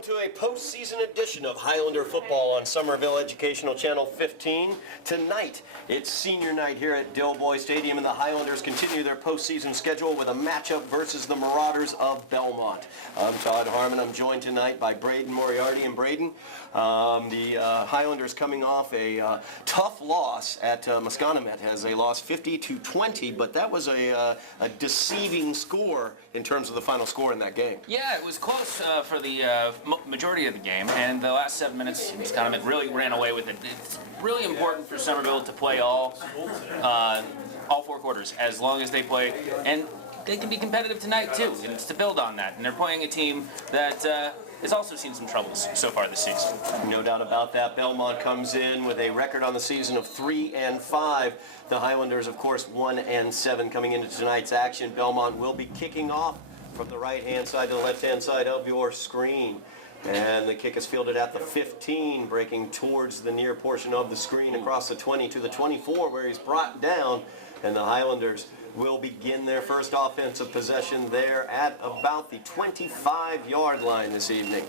Welcome to a postseason edition of Highlander football on Somerville Educational Channel 15. Tonight, it's senior night here at Dilboy Stadium, and the Highlanders continue their postseason schedule with a matchup versus the Marauders of Belmont. I'm Todd Harmon. I'm joined tonight by Braden, Moriarty, and Braden. The Highlanders coming off a tough loss at Masconomet as they lost 50-20, but that was a deceiving score in terms of the final score in that game. Yeah, it was close for the majority of the game, and the last 7 minutes, Masconomet really ran away with it. It's really important for Somerville to play all 4 quarters as long as they play, and they can be competitive tonight too, and it's to build on that. And they're playing a team that has also seen some troubles so far this season. No doubt about that. Belmont comes in with a record on the season of 3-5. The Highlanders, of course, 1-7 coming into tonight's action. Belmont will be kicking off from the right-hand side to the left-hand side of your screen. And the kick is fielded at the 15, breaking towards the near portion of the screen across the 20 to the 24, where he's brought down. And the Highlanders will begin their first offensive possession there at about the 25-yard line this evening.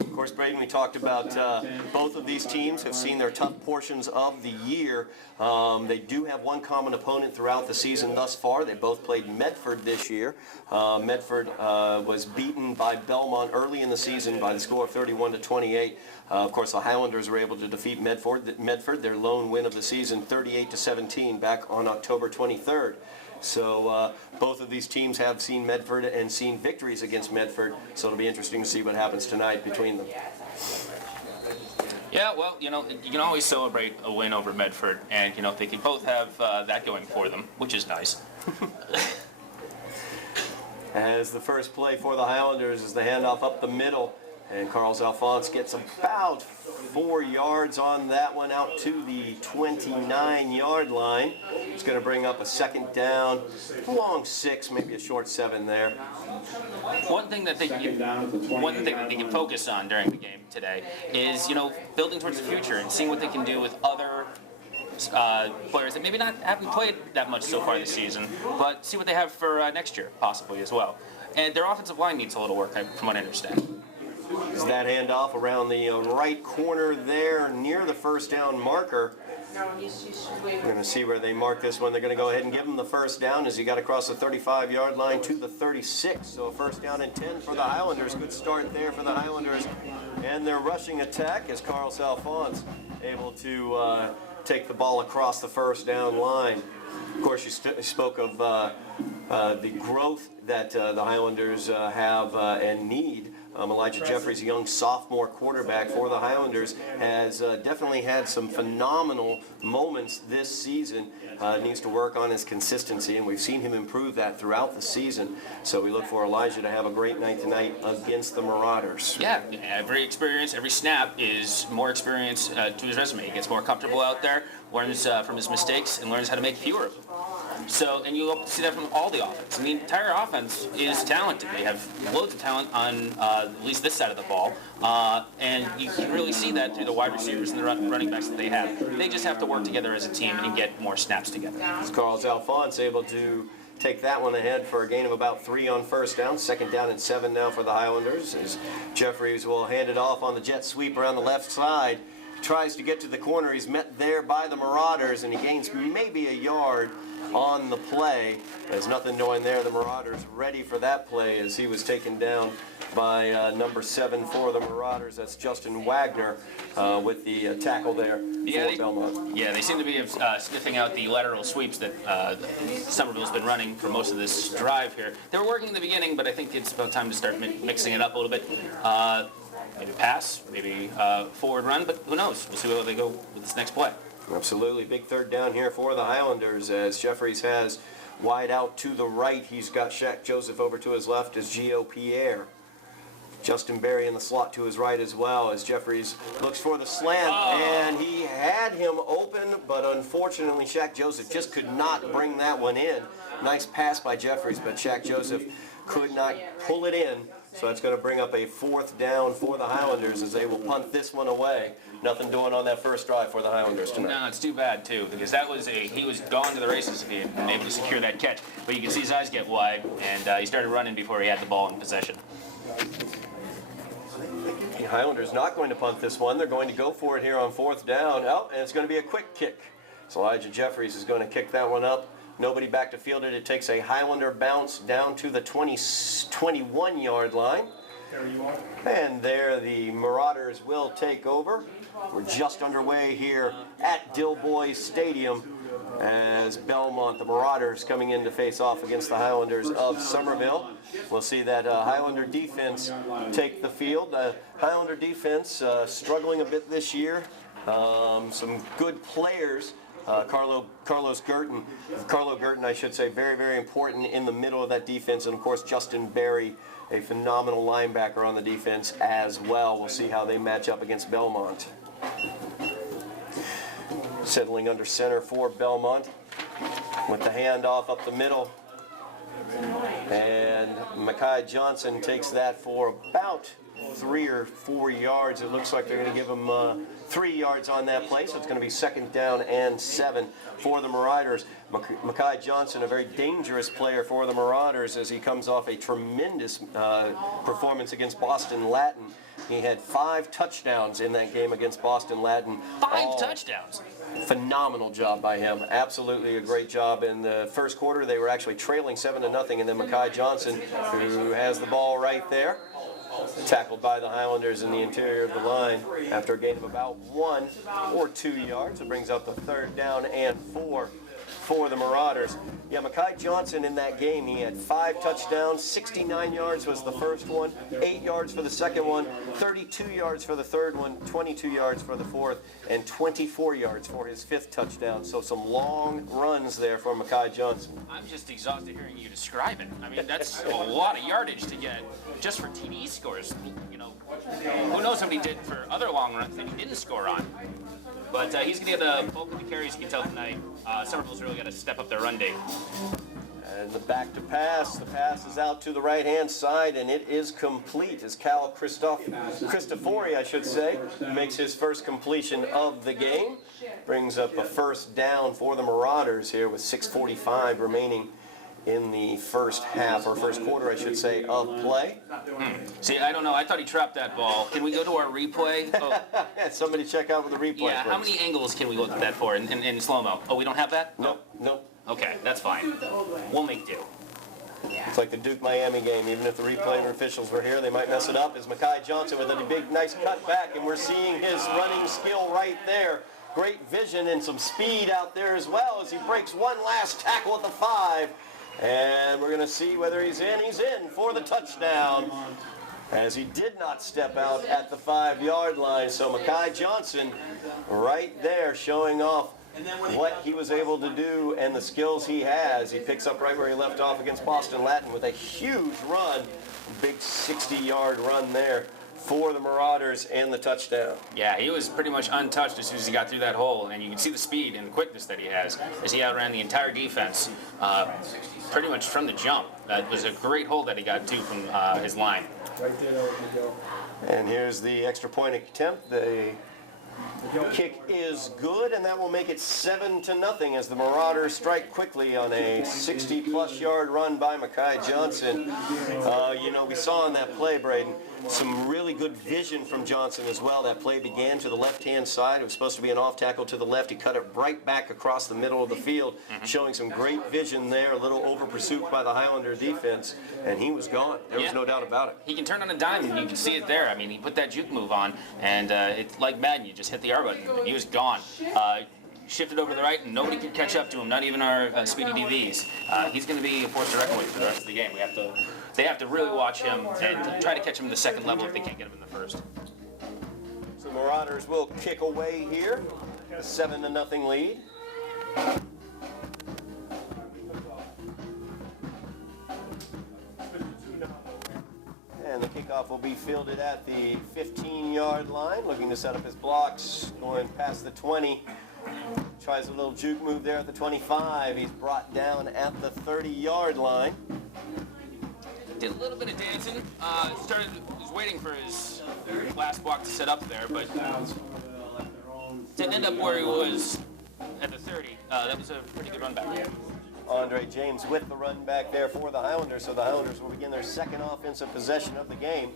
Of course, Braden, we talked about both of these teams have seen their tough portions of the year. They do have one common opponent throughout the season thus far. They both played Medford this year. Medford was beaten by Belmont early in the season by the score of 31-28. Of course, the Highlanders were able to defeat Medford, their lone win of the season, 38-17 back on October 23rd. So both of these teams have seen Medford and seen victories against Medford, so it'll be interesting to see what happens tonight between them. Yeah, well, you can always celebrate a win over Medford, and, they can both have that going for them, which is nice. As the first play for the Highlanders is the handoff up the middle, and Carl Alphonse gets about 4 yards on that one out to the 29-yard line. It's going to bring up a second down, long 6, maybe a short 7 there. One thing that they can focus on during the game today is, building towards the future and seeing what they can do with other players that maybe haven't played that much so far this season, but see what they have for next year, possibly as well. And their offensive line needs a little work, from what I understand. Is that handoff around the right corner there near the first down marker. We're going to see where they mark this one. They're going to go ahead and give him the first down as he got across the 35-yard line to the 36. So a first down and 10 for the Highlanders. Good start there for the Highlanders and their rushing attack as Carl Alphonse able to take the ball across the first down line. Of course, you spoke of the growth that the Highlanders have and need. Elijah Jeffries, a young sophomore quarterback for the Highlanders, has definitely had some phenomenal moments this season. Needs to work on his consistency, and we've seen him improve that throughout the season. So we look for Elijah to have a great night tonight against the Marauders. Yeah, every experience, every snap is more experience to his resume. He gets more comfortable out there, learns from his mistakes, and learns how to make fewer of them. So, and you'll see that from all the offense. And the entire offense is talented. They have loads of talent on at least this side of the ball. And you can really see that through the wide receivers and the running backs that they have. They just have to work together as a team and get more snaps together. Carl Alphonse able to take that one ahead for a gain of about 3 on first down. Second down and 7 now for the Highlanders as Jeffries will hand it off on the jet sweep around the left side. Tries to get to the corner. He's met there by the Marauders, and he gains maybe a yard on the play. There's nothing doing there. The Marauders ready for that play as he was taken down by number 7 for the Marauders. That's Justin Wagner with the tackle there for Belmont. Yeah, they seem to be sniffing out the lateral sweeps that Somerville's been running for most of this drive here. They were working in the beginning, but I think it's about time to start mixing it up a little bit. Maybe pass, maybe forward run, but who knows? We'll see where they go with this next play. Absolutely. Big third down here for the Highlanders as Jeffries has wide out to the right. He's got Shaq Joseph over to his left as Gio Pierre. Justin Berry in the slot to his right as well as Jeffries looks for the slant, and he had him open, but unfortunately Shaq Joseph just could not bring that one in. Nice pass by Jeffries, but Shaq Joseph could not pull it in. So that's going to bring up a 4th down for the Highlanders as they will punt this one away. Nothing doing on that first drive for the Highlanders tonight. No, it's too bad, too, because that was he was gone to the races if he had been able to secure that catch. But you can see his eyes get wide, and he started running before he had the ball in possession. Highlanders not going to punt this one. They're going to go for it here on 4th down. Oh, and it's going to be a quick kick. So Elijah Jeffries is going to kick that one up. Nobody back to field it. It takes a Highlander bounce down to the 21-yard line. There you are. And there the Marauders will take over. We're just underway here at Dilboy Stadium as Belmont, the Marauders, coming in to face off against the Highlanders of Somerville. We'll see that Highlander defense take the field. Highlander defense struggling a bit this year. Some good players. Carlo Gurton, I should say, very, very important in the middle of that defense. And, of course, Justin Berry, a phenomenal linebacker on the defense as well. We'll see how they match up against Belmont. Settling under center for Belmont with the handoff up the middle. And Mekhi Johnson takes that for about 3 or 4 yards. It looks like they're going to give him 3 yards on that play, so it's going to be 2nd down and 7 for the Marauders. Mekhi Johnson, a very dangerous player for the Marauders as he comes off a tremendous performance against Boston Latin. He had 5 touchdowns in that game against Boston Latin. 5 touchdowns? Phenomenal job by him. Absolutely a great job. In the first quarter, they were actually trailing 7-0, and then Mekhi Johnson, who has the ball right there, tackled by the Highlanders in the interior of the line after a gain of about 1 or 2 yards. It brings up the 3rd down and 4 for the Marauders. Yeah, Mekhi Johnson in that game, he had 5 touchdowns, 69 yards was the first one, 8 yards for the second one, 32 yards for the third one, 22 yards for the fourth, and 24 yards for his 5th touchdown. So some long runs there for Mekhi Johnson. I'm just exhausted hearing you describe it. I mean, that's a lot of yardage to get just for TD scores. You know, who knows how many did for other long runs that he didn't score on. But he's going to get the bulk of the carries, you can tell tonight. Somerville's really got to step up their run day. And the back to pass. The pass is out to the right-hand side, and it is complete as Cal Cristofori, I should say, makes his first completion of the game. Brings up a 1st down for the Marauders here with 6:45 remaining in the first half, or first quarter, I should say, of play. See, I don't know. I thought he trapped that ball. Can we go to our replay? Oh. Somebody check out with the replay. Yeah, how many angles can we look at that for in slow-mo? Oh, we don't have that? Nope, nope. Okay, that's fine. We'll make do. It's like the Duke-Miami game. Even if the replay officials were here, they might mess it up. It's Mekhi Johnson with a big, nice cut back, and we're seeing his running skill right there. Great vision and some speed out there as well as he breaks one last tackle at the 5. And we're going to see whether he's in. He's in for the touchdown, as he did not step out at the 5-yard line. So Mekhi Johnson right there showing off what he was able to do and the skills he has. He picks up right where he left off against Boston Latin with a huge run, big 60-yard run there for the Marauders and the touchdown. Yeah, he was pretty much untouched as soon as he got through that hole, and you can see the speed and the quickness that he has as he outran the entire defense pretty much from the jump. That was a great hole that he got to from his line. Right there, there we go. And here's the extra point attempt. The kick is good, and that will make it 7-0 as the Marauders strike quickly on a 60-plus yard run by Mekhi Johnson. You know, we saw in that play, Braden, some really good vision from Johnson as well. That play began to the left-hand side. It was supposed to be an off tackle to the left. He cut it right back across the middle of the field, showing some great vision there, a little over-pursuit by the Highlander defense, and he was gone. There was no doubt about it. He can turn on a dime, and you can see it there. I mean, he put that juke move on, and it's like Madden. You just hit the R button. He was gone. Shifted over to the right, and nobody could catch up to him, not even our speedy DVs. He's going to be a force to reckon with for the rest of the game. They have to really watch him and try to catch him in the second level if they can't get him in the first. So the Marauders will kick away here, a 7-0 lead. And the kickoff will be fielded at the 15-yard line, looking to set up his blocks, going past the 20. Tries a little juke move there at the 25. He's brought down at the 30-yard line. Did a little bit of dancing. Was waiting for his last block to set up there, but didn't end up where he was at the 30. That was a pretty good run back. Andre James with the run back there for the Highlanders, so the Highlanders will begin their second offensive possession of the game.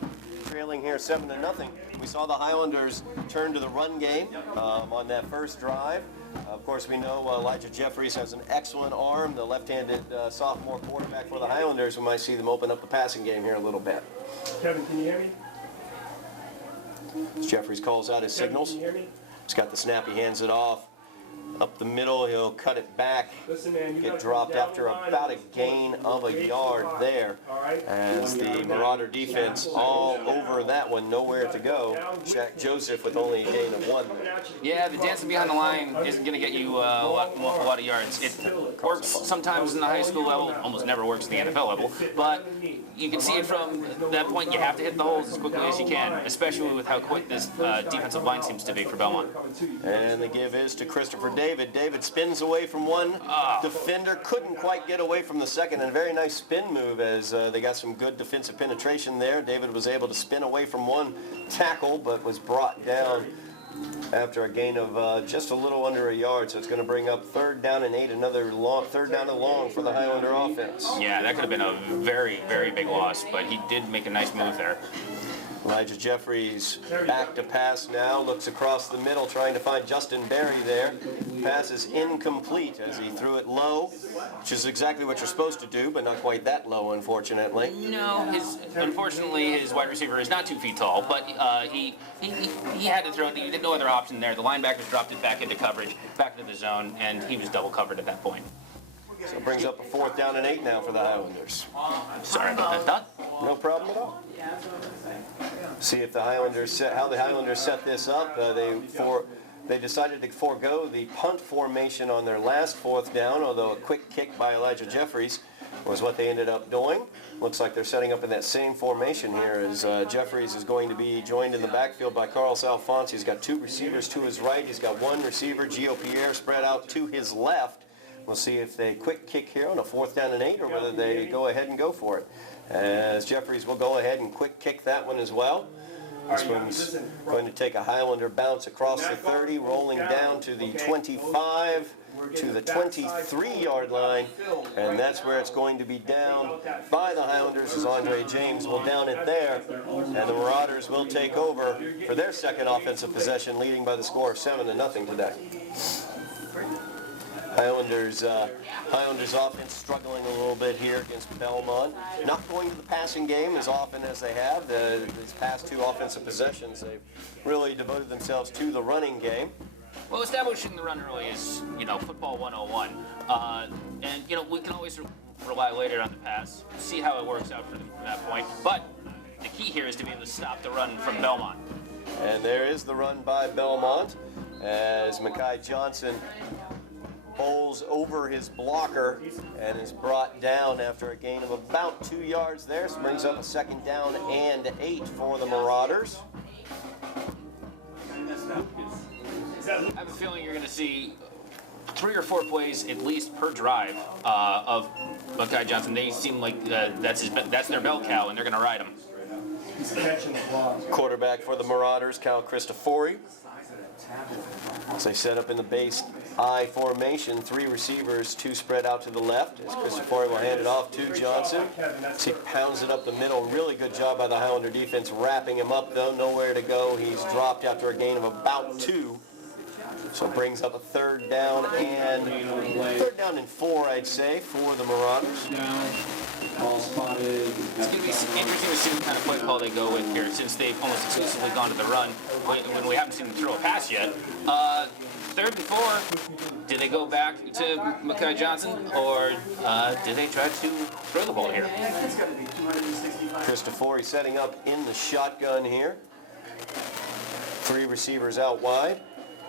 trailing here 7-0. We saw the Highlanders turn to the run game on that first drive. Of course, we know Elijah Jeffries has an excellent arm, the left-handed sophomore quarterback for the Highlanders. We might see them open up the passing game here a little bit. Kevin, can you hear me? Jeffries calls out his signals. Can you hear me? He's got the snap, he hands it off. Up the middle, he'll cut it back. Listen, man, you Get gotta dropped come down after the line about a and gain of a create yard the there. all right? As the Marauder defense all over that one, nowhere to go. Shaq Joseph with only a gain of 1. Yeah, the dancing behind the line isn't going to get you a lot of yards. It works sometimes in the high school level, almost never works in the NFL level, but you can see it from that point. You have to hit the holes as quickly as you can, especially with how quick this defensive line seems to be for Belmont. And the give is to Christopher David. David spins away from one defender, couldn't quite get away from the second, and a very nice spin move as they got some good defensive penetration there. David was able to spin away from one tackle, but was brought down after a gain of just a little under a yard. So it's going to bring up 3rd down and 8, another third down and long for the Highlander offense. Yeah, that could have been a very, very big loss, but he did make a nice move there. Elijah Jeffries back to pass now, looks across the middle trying to find Justin Berry there. Pass is incomplete as he threw it low, which is exactly what you're supposed to do, but not quite that low, unfortunately. No, unfortunately his wide receiver is not 2 feet tall, but he had to throw it. He had no other option there. The linebackers dropped it back into coverage, back into the zone, and he was double covered at that point. So it brings up a 4th down and 8 now for the Highlanders. Sorry about that, Todd. No problem at all. See if the Highlanders how the Highlanders set this up. They decided to forego the punt formation on their last 4th down, although a quick kick by Elijah Jeffries was what they ended up doing. Looks like they're setting up in that same formation here as Jeffries is going to be joined in the backfield by Carlos Alphonse. He's got 2 receivers to his right. He's got 1 receiver, Gio Pierre, spread out to his left. We'll see if they quick kick here on a 4th down and 8 or whether they go ahead and go for it. As Jeffries will go ahead and quick kick that one as well. This one's going to take a Highlander bounce across the 30, rolling down to the 25, to the 23-yard line, and that's where it's going to be down by the Highlanders as Andre James will down it there, and the Marauders will take over for their 2nd offensive possession, leading by the score of 7-0 today. Highlanders offense struggling a little bit here against Belmont. Not going to the passing game as often as they have. These past 2 offensive possessions, they've really devoted themselves to the running game. Well, establishing the run early is, football 101. And, we can always rely later on the pass, see how it works out from that point. But the key here is to be able to stop the run from Belmont. And there is the run by Belmont as Mekhi Johnson bowls over his blocker and is brought down after a gain of about 2 yards there. So brings up a 2nd down and 8 for the Marauders. I have a feeling you're going to see 3 or 4 plays at least per drive of Mekhi Johnson. They seem like that's their bell cow, and they're going to ride him. Quarterback for the Marauders, Cal Cristofori. As they set up in the base I formation, 3 receivers, 2 spread out to the left. As Cristofori will hand it off to Johnson. As he pounds it up the middle. Really good job by the Highlander defense wrapping him up, though. Nowhere to go. He's dropped after a gain of about 2. So it brings up a 3rd down and 4, I'd say, for the Marauders. It's going to be interesting to see what kind of play call they go with here, since they've almost exclusively gone to the run when we haven't seen them throw a pass yet. 3rd and 4, do they go back to Mekhi Johnson, or do they try to throw the ball here? Cristofori setting up in the shotgun here. 3 receivers out wide.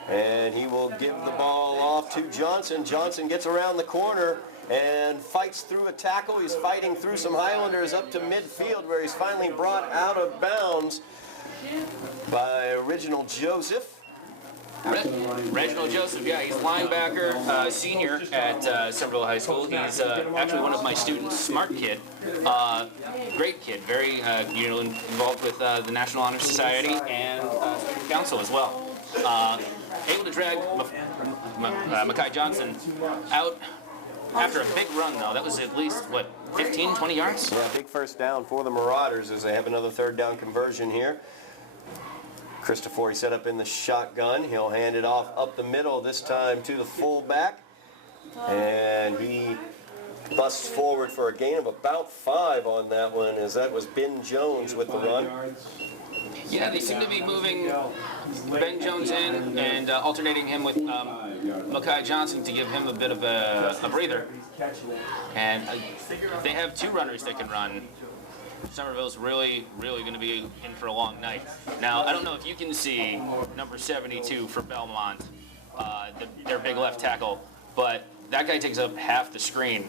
And he will give the ball off to Johnson. Johnson gets around the corner and fights through a tackle. He's fighting through some Highlanders up to midfield, where he's finally brought out of bounds by Reginald Joseph. Reginald Joseph, yeah, he's a linebacker, senior at Somerville High School. He's actually one of my students, smart kid, great kid, very involved with the National Honor Society and Student Council as well. Able to drag Mekhi Johnson out after a big run, though. That was at least, what, 15, 20 yards? Yeah, big first down for the Marauders as they have another third down conversion here. Christopher set up in the shotgun. He'll hand it off up the middle, this time to the fullback. And he busts forward for a gain of about 5 on that one, as that was Ben Jones with the run. Yeah, they seem to be moving Ben Jones in and alternating him with Makai Johnson to give him a bit of a breather. And they have 2 runners that can run. Somerville's really going to be in for a long night. Now, I don't know if you can see number 72 for Belmont, their big left tackle, but that guy takes up half the screen.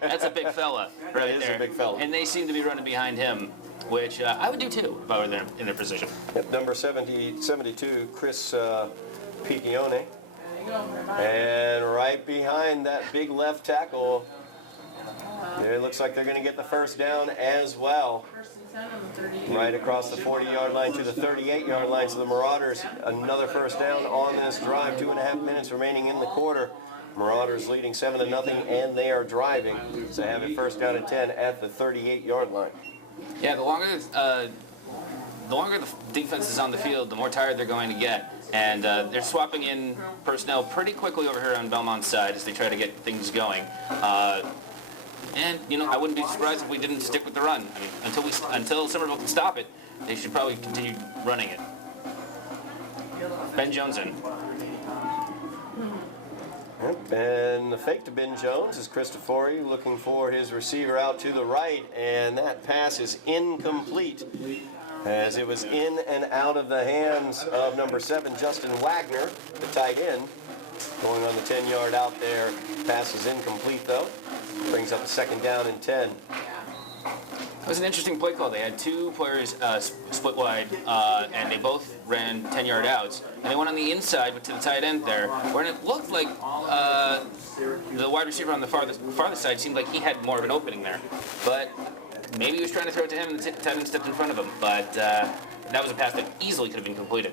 That's a big fella right there. That is a big fella. And they seem to be running behind him, which I would do too if I were there in their position. Yep, number 72, Chris Piccione. And right behind that big left tackle, it looks like they're going to get the first down as well. Right across the 40-yard line to the 38-yard line. So the Marauders, another first down on this drive. 2.5 minutes remaining in the quarter. Marauders leading 7-0, and they are driving. So they have it first down and 10 at the 38-yard line. Yeah, the longer the defense is on the field, the more tired they're going to get. And they're swapping in personnel pretty quickly over here on Belmont's side as they try to get things going. And I wouldn't be surprised if we didn't stick with the run. I mean, until Somerville can stop it, they should probably continue running it. Ben Jones in. Yep, and the fake to Ben Jones is Christofori looking for his receiver out to the right, and that pass is incomplete as it was in and out of the hands of number 7, Justin Wagner, the tight end. Going on the 10-yard out there. Pass is incomplete, though. Brings up a second down and 10. It was an interesting play call. They had 2 players split wide, and they both ran 10-yard outs. And they went on the inside to the tight end there, where it looked like the wide receiver on the farthest side seemed like he had more of an opening there. But maybe he was trying to throw it to him, and the tight end stepped in front of him. But that was a pass that easily could have been completed.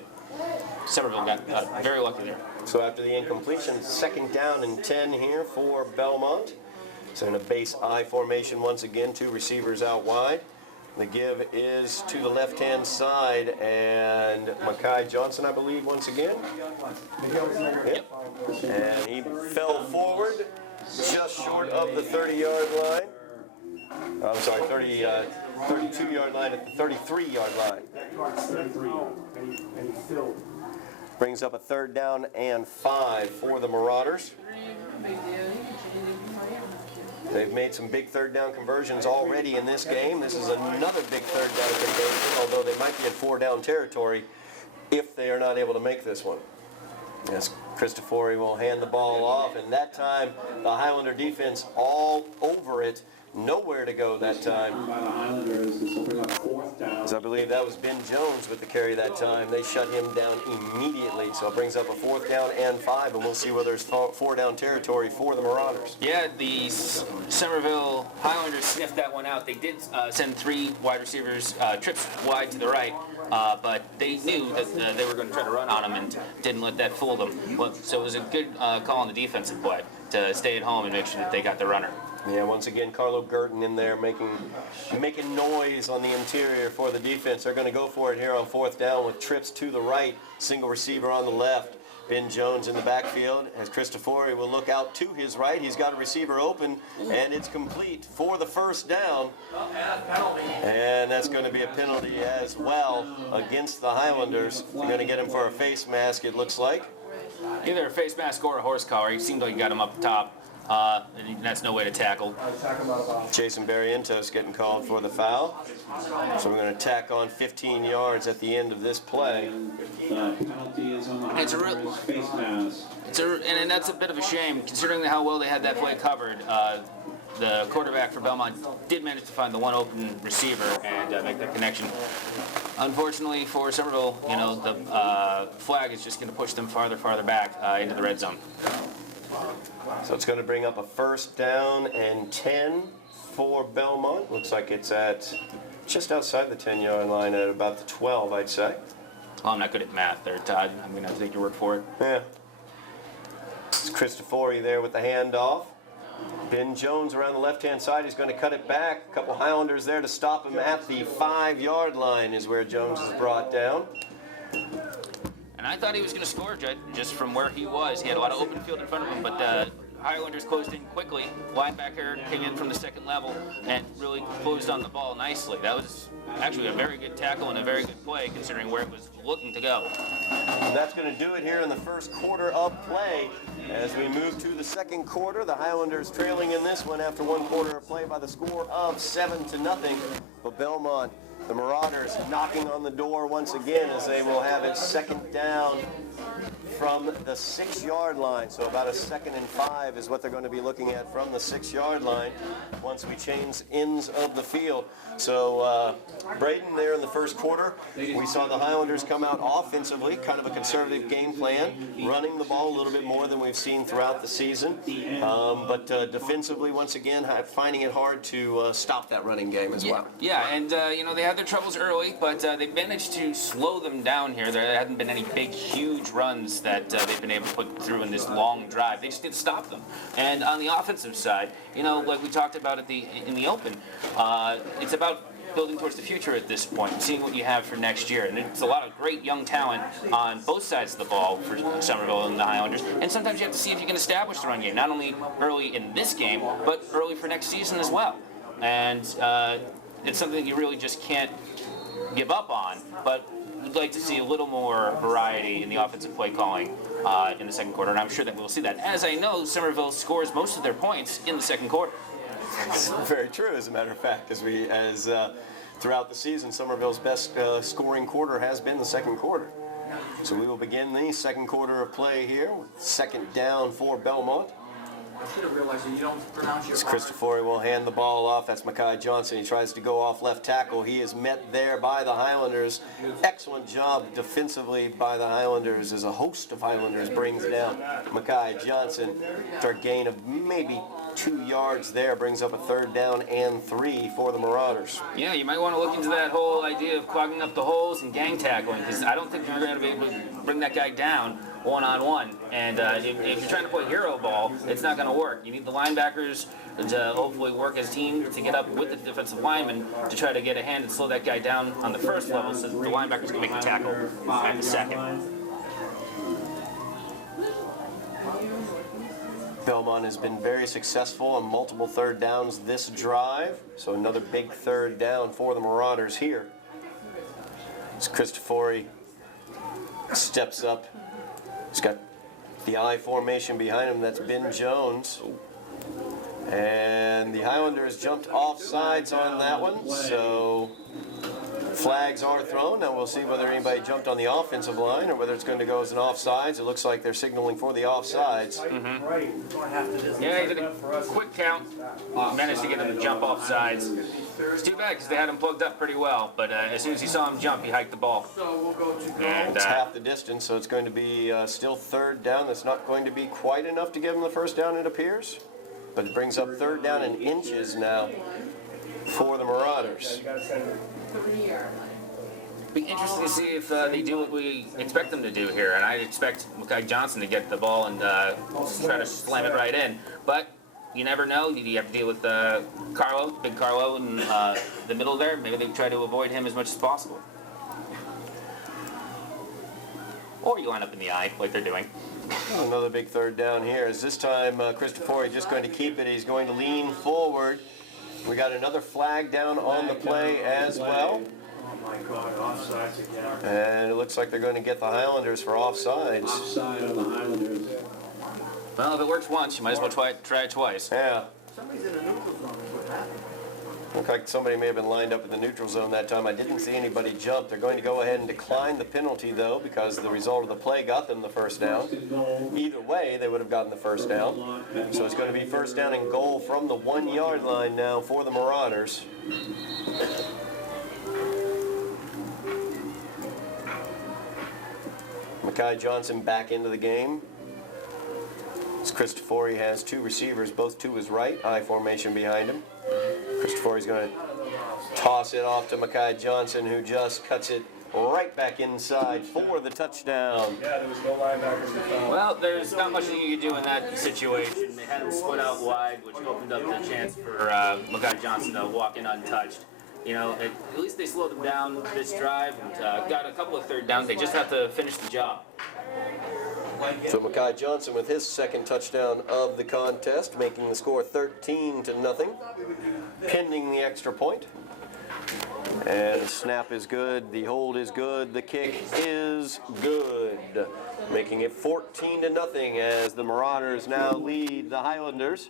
Somerville got very lucky there. So after the incompletion, second down and 10 here for Belmont. So in a base I formation once again, 2 receivers out wide. The give is to the left-hand side, and Makai Johnson, I believe, once again. Yep. And he fell forward just short of the 30-yard line. I'm sorry, 32-yard line at the 33-yard line. Brings up a third down and 5 for the Marauders. They've made some big third down conversions already in this game. This is another big third down conversion, although they might be in 4-down territory if they are not able to make this one. Yes, Christofori will hand the ball off, and that time the Highlander defense all over it. Nowhere to go that time. As I believe that was Ben Jones with the carry that time. They shut him down immediately. So it brings up a 4th down and 5, and we'll see whether it's 4-down territory for the Marauders. Yeah, the Somerville Highlanders sniffed that one out. They did send 3 wide receivers trips wide to the right, but they knew that they were going to try to run on them and didn't let that fool them. So it was a good call on the defensive play to stay at home and make sure that they got the runner. Yeah, once again, Carlo Gurton in there making noise on the interior for the defense. They're going to go for it here on 4th down with trips to the right, single receiver on the left. Ben Jones in the backfield as Christofori will look out to his right. He's got a receiver open, and it's complete for the first down. And that's going to be a penalty as well against the Highlanders. They're going to get him for a face mask, it looks like. Either a face mask or a horse collar. He seemed like he got him up top. And that's no way to tackle. Jason Barrientos getting called for the foul. So we're going to tack on 15 yards at the end of this play. It's a real, and that's a bit of a shame considering how well they had that play covered. The quarterback for Belmont did manage to find the one open receiver and make that connection. Unfortunately for Somerville, the flag is just going to push them farther back into the red zone. So it's going to bring up a 1st down and 10 for Belmont. Looks like it's at just outside the 10-yard line at about the 12, I'd say. Well, I'm not good at math there, Todd. I'm going to have to take your word for it. Yeah. It's Christopher there with the handoff. Ben Jones around the left-hand side. He's going to cut it back. A couple Highlanders there to stop him at the 5-yard line is where Jones is brought down. And I thought he was going to score just from where he was. He had a lot of open field in front of him, but the Highlanders closed in quickly. Linebacker came in from the second level and really closed on the ball nicely. That was actually a very good tackle and a very good play considering where it was looking to go. And that's going to do it here in the first quarter of play. As we move to the second quarter, the Highlanders trailing in this one after one quarter of play by the score of 7-0. But Belmont, the Marauders, knocking on the door once again as they will have it second down from the 6-yard line. So about a 2nd and 5 is what they're going to be looking at from the 6-yard line once we change ends of the field. So Braden there in the first quarter, we saw the Highlanders come out offensively, kind of a conservative game plan, running the ball a little bit more than we've seen throughout the season. But defensively, once again, finding it hard to stop that running game as well. Yeah, and you know, they had their troubles early, but they managed to slow them down here. There hadn't been any big, huge runs that they've been able to put through in this long drive. They just didn't stop them. And on the offensive side, you know, like we talked about in the open, it's about building towards the future at this point, seeing what you have for next year. And it's a lot of great young talent on both sides of the ball for Somerville and the Highlanders. And sometimes you have to see if you can establish the run game, not only early in this game, but early for next season as well. And it's something that you really just can't give up on, but we'd like to see a little more variety in the offensive play calling in the second quarter, and I'm sure that we'll see that. As I know, Somerville scores most of their points in the second quarter. It's very true, as a matter of fact, as throughout the season, Somerville's best scoring quarter has been the second quarter. So we will begin the second quarter of play here. Second down for Belmont. I should have realized that you don't pronounce your Christopher will hand the ball off. That's Mekhi Johnson. He tries to go off left tackle. He is met there by the Highlanders. Excellent job defensively by the Highlanders as a host of Highlanders brings down Mekhi Johnson. After a gain of maybe 2 yards there, brings up a 3rd down and 3 for the Marauders. Yeah, you might want to look into that whole idea of clogging up the holes and gang tackling, because I don't think you're going to be able to bring that guy down one-on-one. And if you're trying to play hero ball, it's not going to work. You need the linebackers to hopefully work as teams to get up with the defensive linemen to try to get a hand and slow that guy down on the first level so that the linebackers can make the tackle at the second. Belmont has been very successful on multiple 3rd downs this drive. So another big 3rd down for the Marauders here. As Christopher steps up. He's got the I formation behind him. That's Ben Jones. And the Highlanders jumped off sides on that one. So flags are thrown. Now we'll see whether anybody jumped on the offensive line or whether it's going to go as an offsides. It looks like they're signaling for the offsides. Yeah, he did a quick count. Managed to get him to jump off sides. It's too bad because they had him plugged up pretty well, but as soon as he saw him jump, he hiked the ball. And it's half the distance, so it's going to be still 3rd down. That's not going to be quite enough to give him the 1st down, it appears. But it brings up 3rd down in inches now for the Marauders. Be interesting to see if they do what we expect them to do here, and I expect Mekhi Johnson to get the ball and try to slam it right in. But you never know. You have to deal with Big Carlo in the middle there. Maybe they try to avoid him as much as possible. Or you line up in the eye like they're doing. Another big 3rd down here. As this time Christopher is just going to keep it. He's going to lean forward. We got another flag down on the play as well. Oh my God, offsides again. And it looks like they're going to get the Highlanders for offsides. Offside on the Highlanders. Well, if it works once, you might as well try it twice. Yeah. Somebody's in the neutral zone. What happened? Looked like somebody may have been lined up in the neutral zone that time. I didn't see anybody jump. They're going to go ahead and decline the penalty, though, because the result of the play got them the 1st down. Either way, they would have gotten the 1st down. So it's going to be 1st down and goal from the 1-yard line now for the Marauders. Mekhi Johnson back into the game. As Christopher has 2 receivers, both to his right, I formation behind him. Christopher is going to toss it off to Mekhi Johnson, who just cuts it right back inside for the touchdown. Yeah, there was no linebackers in the foul. Well, there's not much you could do in that situation. They had him split out wide, which opened up the chance for Makai Johnson to walk in untouched. You know, at least they slowed them down this drive and got a couple of third downs. They just have to finish the job. So Makai Johnson with his second touchdown of the contest, making the score 13-0, pending the extra point. And the snap is good, the hold is good, the kick is good, making it 14-0 as the Marauders now lead the Highlanders.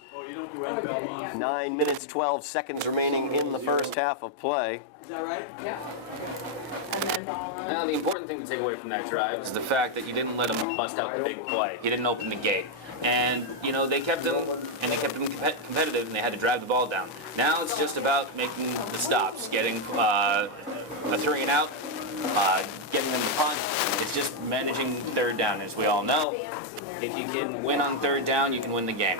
9 minutes 12 seconds remaining in the first half of play. Is that right? Yeah. And then ball on. Now, the important thing to take away from that drive is the fact that you didn't let him bust out the big play. He didn't open the gate. And, you know, they kept him competitive, and they had to drive the ball down. Now it's just about making the stops, getting a 3 and out, getting them to punt. It's just managing third down. As we all know, if you can win on third down, you can win the game.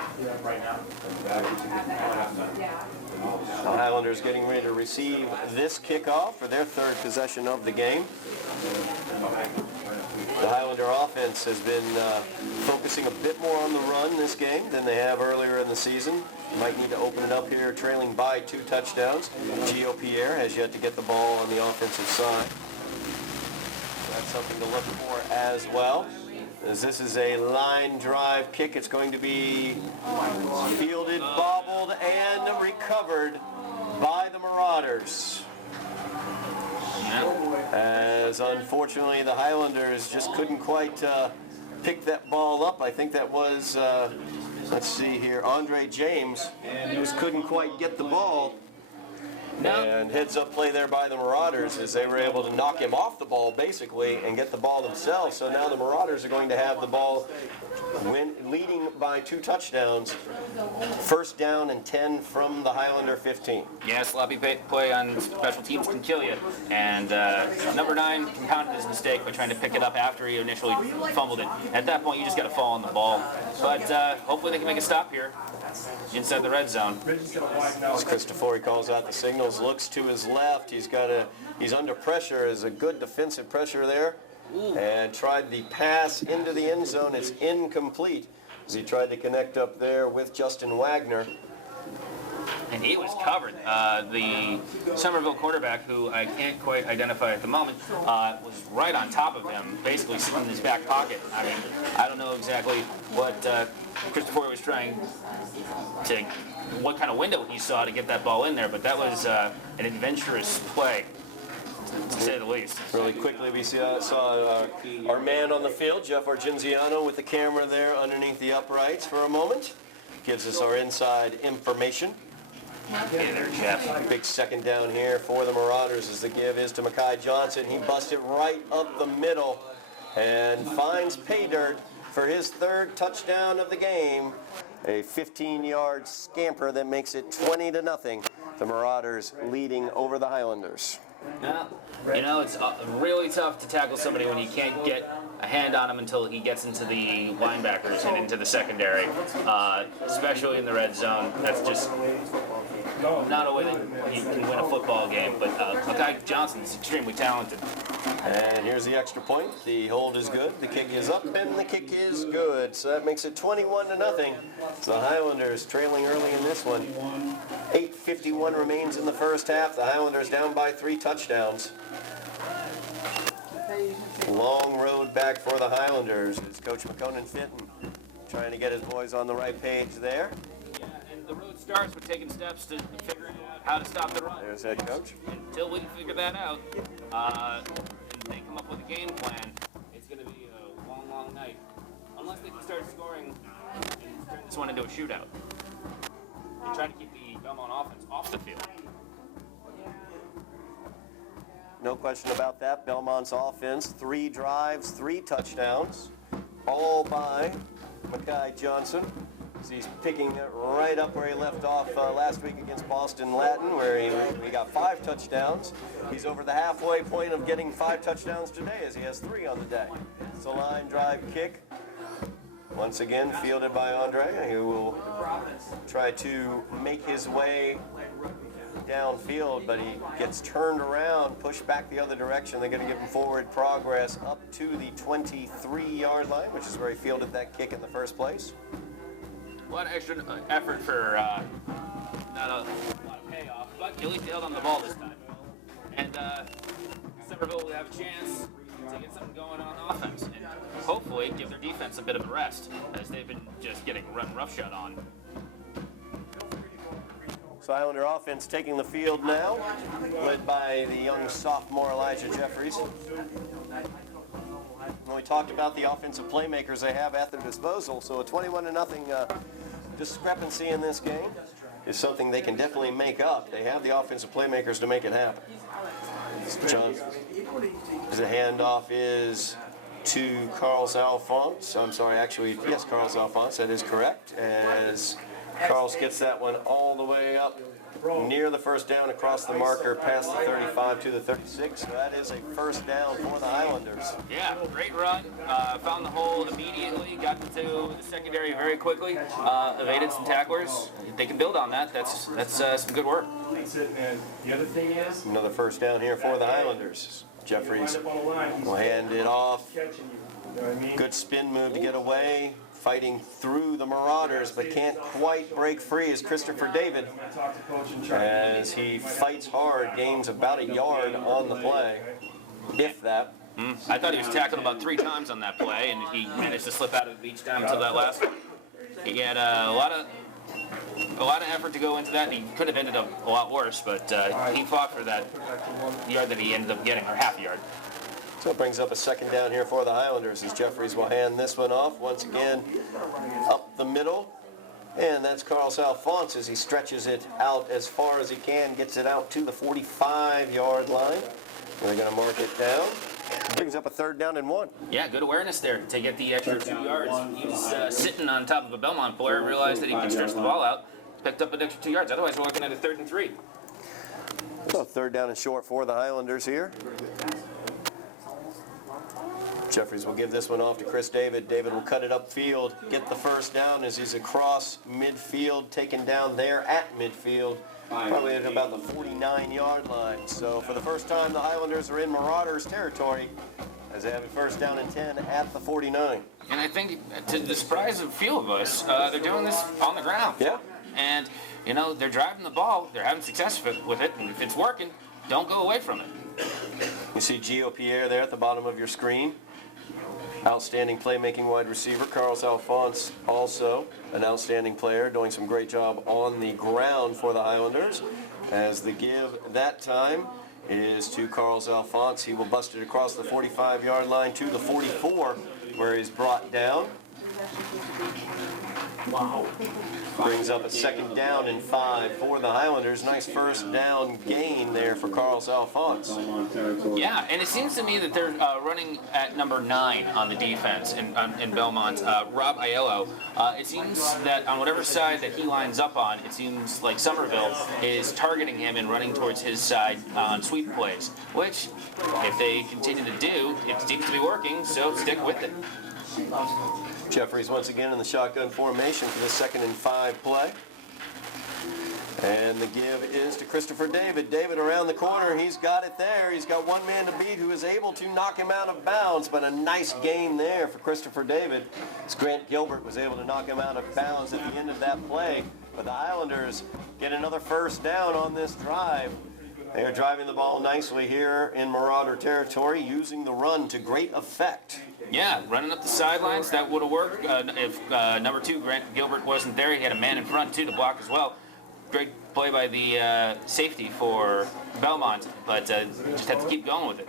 The Highlanders getting ready to receive this kickoff for their third possession of the game. The Highlander offense has been focusing a bit more on the run this game than they have earlier in the season. Might need to open it up here, trailing by 2 touchdowns. Gio Pierre has yet to get the ball on the offensive side. That's something to look for as well. As this is a line drive kick, it's going to be fielded, bobbled, and recovered by the Marauders. As unfortunately the Highlanders just couldn't quite pick that ball up. I think that was, let's see here, Andre James, who just couldn't quite get the ball. And heads up play there by the Marauders as they were able to knock him off the ball basically and get the ball themselves. So now the Marauders are going to have the ball leading by 2 touchdowns. First down and 10 from the Highlander 15. Yeah, sloppy play on special teams can kill you. And number 9 compounded his mistake by trying to pick it up after he initially fumbled it. At that point, you just got to fall on the ball. But hopefully they can make a stop here inside the red zone. As Christopher calls out the signals, looks to his left. He's under pressure. Is a good defensive pressure there. And tried the pass into the end zone. It's incomplete as he tried to connect up there with Justin Wagner. And he was covered. The Somerville quarterback, who I can't quite identify at the moment, was right on top of him, basically sitting in his back pocket. I mean, I don't know exactly what Christopher was trying to, what kind of window he saw to get that ball in there, but that was an adventurous play, to say the least. Really quickly, we saw our man on the field, Jeff Argenziano, with the camera there underneath the uprights for a moment. Gives us our inside information. Hey there, Jeff. Big second down here for the Marauders as the give is to Makai Johnson. He busted right up the middle and finds pay dirt for his 3rd touchdown of the game. A 15-yard scamper that makes it 20-0. The Marauders leading over the Highlanders. Now, you know, it's really tough to tackle somebody when you can't get a hand on him until he gets into the linebackers and into the secondary, especially in the red zone. That's just not a way that you can win a football game, but Makai Johnson's extremely talented. And here's the extra point. The hold is good, the kick is up, and the kick is good. So that makes it 21-0. So the Highlanders trailing early in this one. 8:51 remains in the first half. The Highlanders down by 3 touchdowns. Long road back for the Highlanders as Coach McConan Fenton trying to get his boys on the right page there. Yeah, and the road starts with taking steps to figuring out how to stop the run. There's head coach. Until we can figure that out, and they come up with a game plan, it's going to be a long, long night. Unless they can start scoring and turn this one into a shootout. And try to keep the Belmont offense off the field. No question about that. Belmont's offense, 3 drives, 3 touchdowns, all by Makai Johnson. He's picking it right up where he left off last week against Boston Latin, where he got 5 touchdowns. He's over the halfway point of getting 5 touchdowns today, as he has 3 on the day. It's a line drive kick. Once again, fielded by Andre, who will try to make his way downfield, but he gets turned around, pushed back the other direction. They're going to give him forward progress up to the 23-yard line, which is where he fielded that kick in the first place. A lot of extra effort for not a lot of payoff, but at least they held on the ball this time. And Somerville will have a chance to get something going on offense and hopefully give their defense a bit of a rest, as they've been just getting run roughshod on. So Highlander offense taking the field now, led by the young sophomore Elijah Jeffries. When we talked about the offensive playmakers they have at their disposal, so a 21-0 discrepancy in this game is something they can definitely make up. They have the offensive playmakers to make it happen. John, the handoff is to Carlos Alphonse. I'm sorry, actually, yes, Carlos Alphonse, that is correct, as Carlos gets that one all the way up near the first down across the marker, past the 35 to the 36. So that is a first down for the Highlanders. Yeah, great run. Found the hole immediately, got into the secondary very quickly, evaded some tacklers. They can build on that. That's some good work. That's it, man. The other thing is, Another first down here for the Highlanders. Jeffries will hand it off. catching you. You know what I mean? Good spin move to get away. Fighting through the Marauders, but can't quite break free is Christopher David, I'm gonna talk to coach and try as he fights hard, gains about a yard on the play, if that. I thought he was tackled about 3 times on that play, and he managed to slip out of it each time until that last one. He had a lot of effort to go into that, and he could have ended up a lot worse, but he fought for that yard that he ended up getting, or half a yard. So it brings up a second down here for the Highlanders, as Jeffries will hand this one off once again up the middle. And that's Carlos Alphonse as he stretches it out as far as he can, gets it out to the 45-yard line. They're going to mark it down. Brings up a third down and 1. Yeah, good awareness there to get the extra 2 yards. He was sitting on top of a Belmont player, realized that he could stretch the ball out, picked up an extra 2 yards. Otherwise, we're looking at a 3rd and 3. So third down and short for the Highlanders here. Jeffries will give this one off to Chris David. David will cut it upfield, get the first down as he's across midfield, taken down there at midfield, probably at about the 49-yard line. So for the first time, the Highlanders are in Marauders territory as they have a first down and 10 at the 49. And I think, to the surprise of a few of us, they're doing this on the ground. Yeah. And, you know, they're driving the ball, they're having success with it, and if it's working, don't go away from it. You see Gio Pierre there at the bottom of your screen. Outstanding playmaking wide receiver. Carlos Alphonse, also an outstanding player, doing some great job on the ground for the Highlanders. As the give that time is to Carlos Alphonse. He will bust it across the 45-yard line to the 44, where he's brought down. Wow. Brings up a second down and 5 for the Highlanders. Nice first down gain there for Carlos Alphonse. Yeah, and it seems to me that they're running at number 9 on the defense in Belmont, Rob Aiello. It seems that on whatever side that he lines up on, it seems like Somerville is targeting him and running towards his side on sweep plays, which, if they continue to do, it seems to be working, so stick with it. Jeffries once again in the shotgun formation for the 2nd and 5 play. And the give is to Christopher David. David around the corner, he's got it there. He's got one man to beat who is able to knock him out of bounds, but a nice gain there for Christopher David, as Grant Gilbert was able to knock him out of bounds at the end of that play. But the Highlanders get another first down on this drive. They are driving the ball nicely here in Marauder territory, using the run to great effect. Yeah, running up the sidelines, that would have worked. If number 2, Grant Gilbert, wasn't there, he had a man in front, too, to block as well. Great play by the safety for Belmont, but just have to keep going with it.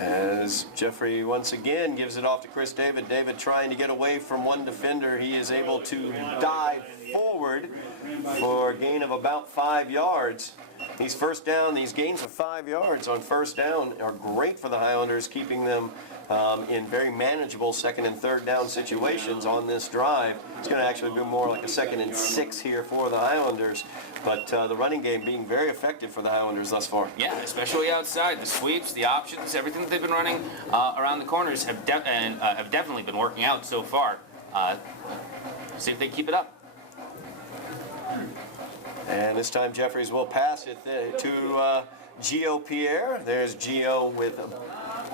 As Jeffrey once again gives it off to Chris David. David trying to get away from one defender. He is able to dive forward for a gain of about 5 yards. These first down, these gains of 5 yards on first down are great for the Highlanders, keeping them in very manageable 2nd and 3rd down situations on this drive. It's going to actually be more like a 2nd and 6 here for the Highlanders, but the running game being very effective for the Highlanders thus far. Yeah, especially outside. The sweeps, the options, everything that they've been running around the corners have definitely been working out so far. See if they keep it up. And this time Jeffries will pass it to Gio Pierre. There's Gio with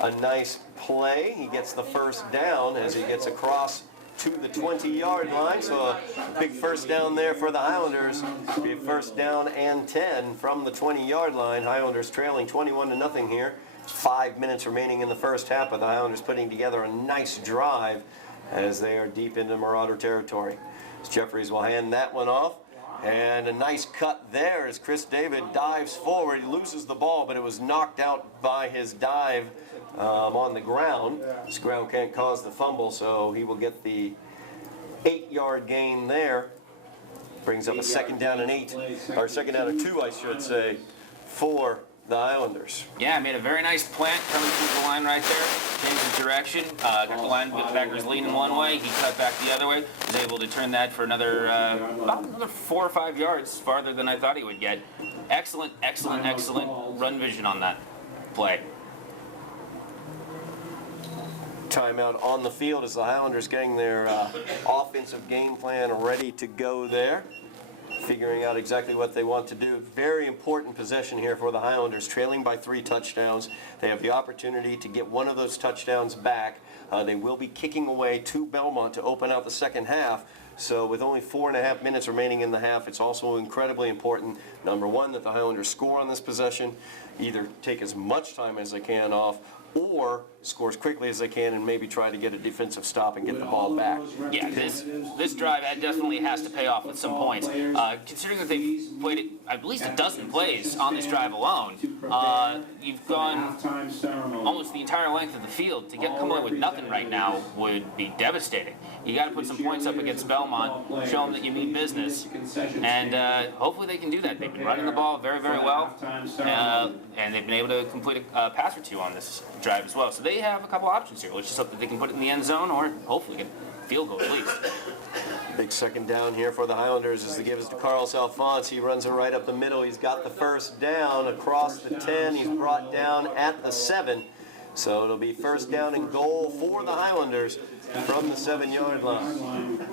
a nice play. He gets the first down as he gets across to the 20-yard line. So a big first down there for the Highlanders. Be a first down and 10 from the 20-yard line. Highlanders trailing 21-0 here. 5 minutes remaining in the first half, but the Highlanders putting together a nice drive as they are deep into Marauder territory. As Jeffries will hand that one off. And a nice cut there as Chris David dives forward. He loses the ball, but it was knocked out by his dive on the ground. This ground can't cause the fumble, so he will get the 8-yard gain there. Brings up a second down and 8, or second down and 2, I should say, for the Highlanders. Yeah, made a very nice plant coming through the line right there. Changed the direction. Got the linebackers leaning one way. He cut back the other way. Was able to turn that for about another 4 or 5 yards farther than I thought he would get. Excellent, excellent, excellent run vision on that play. Timeout on the field as the Highlanders getting their offensive game plan ready to go there. Figuring out exactly what they want to do. Very important possession here for the Highlanders, trailing by 3 touchdowns. They have the opportunity to get one of those touchdowns back. They will be kicking away to Belmont to open out the second half. So with only 4.5 minutes remaining in the half, it's also incredibly important, number one, that the Highlanders score on this possession, either take as much time as they can off, or score as quickly as they can and maybe try to get a defensive stop and get the ball back. Yeah, this drive definitely has to pay off with some points. Considering that they've played at least a dozen plays on this drive alone, you've gone almost the entire length of the field. To come away with nothing right now would be devastating. You got to put some points up against Belmont, show them that you mean business, and hopefully they can do that. They've been running the ball very, very well, and they've been able to complete a pass or two on this drive as well. So they have a couple options here. Let's just hope that they can put it in the end zone or hopefully get a field goal at least. Big second down here for the Highlanders as the give is to Carlos Alphonse. He runs it right up the middle. He's got the first down across the 10. He's brought down at the 7. So it'll be first down and goal for the Highlanders from the 7-yard line.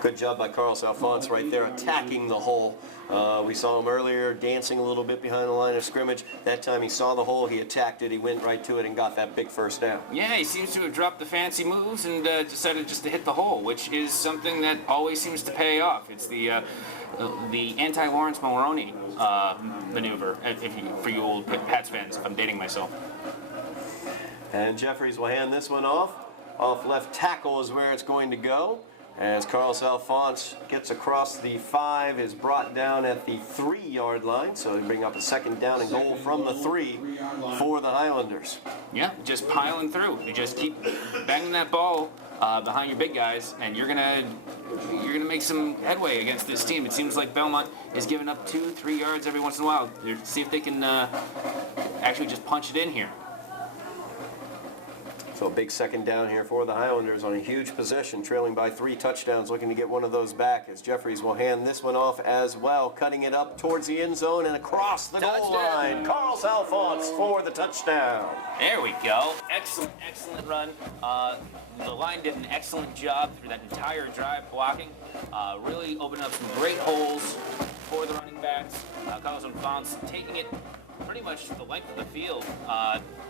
Good job by Carlos Alphonse right there attacking the hole. We saw him earlier dancing a little bit behind the line of scrimmage. That time he saw the hole, he attacked it, he went right to it and got that big first down. Yeah, he seems to have dropped the fancy moves and decided just to hit the hole, which is something that always seems to pay off. It's the anti-Lawrence Moriarty maneuver, for you old Pats fans, if I'm dating myself. And Jeffries will hand this one off. Off left tackle is where it's going to go. As Carlos Alphonse gets across the 5, is brought down at the 3-yard line. So they bring up a second down and goal from the 3 for the Highlanders. Yeah, just piling through. You just keep banging that ball behind your big guys, and you're gonna make some headway against this team. It seems like Belmont is giving up 2-3 yards every once in a while. See if they can actually just punch it in here. So a big second down here for the Highlanders on a huge possession, trailing by 3 touchdowns, looking to get one of those back as Jeffries will hand this one off as well, cutting it up towards the end zone and across the goal line. Carlos Alphonse for the touchdown. There we go. Excellent, excellent run. The line did an excellent job through that entire drive blocking. Really opened up some great holes for the running backs. Carlos Alphonse taking it pretty much the length of the field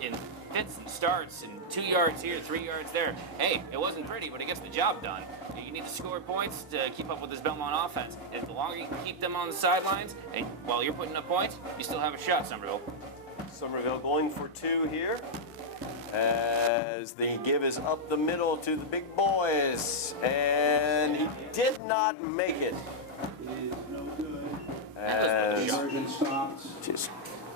in fits and starts and 2 yards here, 3 yards there. Hey, it wasn't pretty, but it gets the job done. You need to score points to keep up with this Belmont offense. And the longer you can keep them on the sidelines, and while you're putting up points, you still have a shot, Somerville. Somerville going for 2 here as the give is up the middle to the big boys, and he did not make it. Just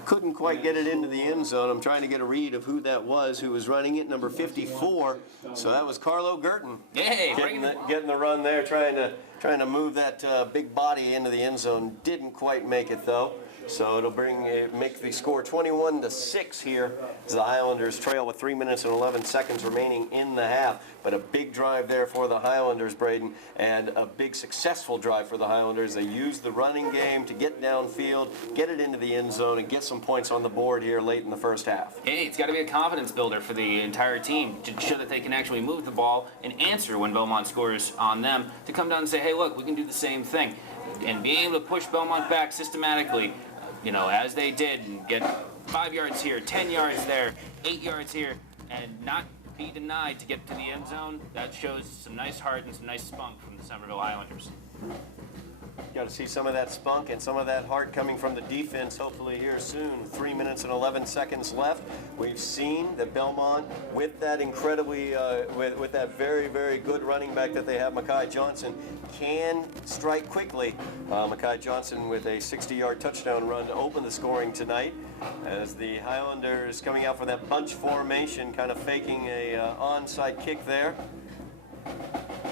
couldn't quite get it into the end zone. I'm trying to get a read of who that was who was running it, number 54. So that was Carlo Girton. Hey, getting the run there, trying to move that big body into the end zone. Didn't quite make it though. So it'll make the score 21-6 here as the Highlanders trail with 3 minutes and 11 seconds remaining in the half. But a big drive there for the Highlanders, Braden, and a big successful drive for the Highlanders. They used the running game to get downfield, get it into the end zone, and get some points on the board here late in the first half. Hey, it's got to be a confidence builder for the entire team to show that they can actually move the ball and answer when Belmont scores on them, to come down and say, hey, look, we can do the same thing. and being able to push Belmont back systematically, as they did, and get 5 yards here, 10 yards there, 8 yards here, and not be denied to get to the end zone, that shows some nice heart and some nice spunk from the Somerville Highlanders. Got to see some of that spunk and some of that heart coming from the defense hopefully here soon. 3 minutes and 11 seconds left. We've seen that Belmont, with that incredibly, with that very, very good running back that they have, Mekhi Johnson, can strike quickly. Mekhi Johnson with a 60-yard touchdown run to open the scoring tonight, as the Highlanders coming out for that bunch formation, kind of faking a onside kick there.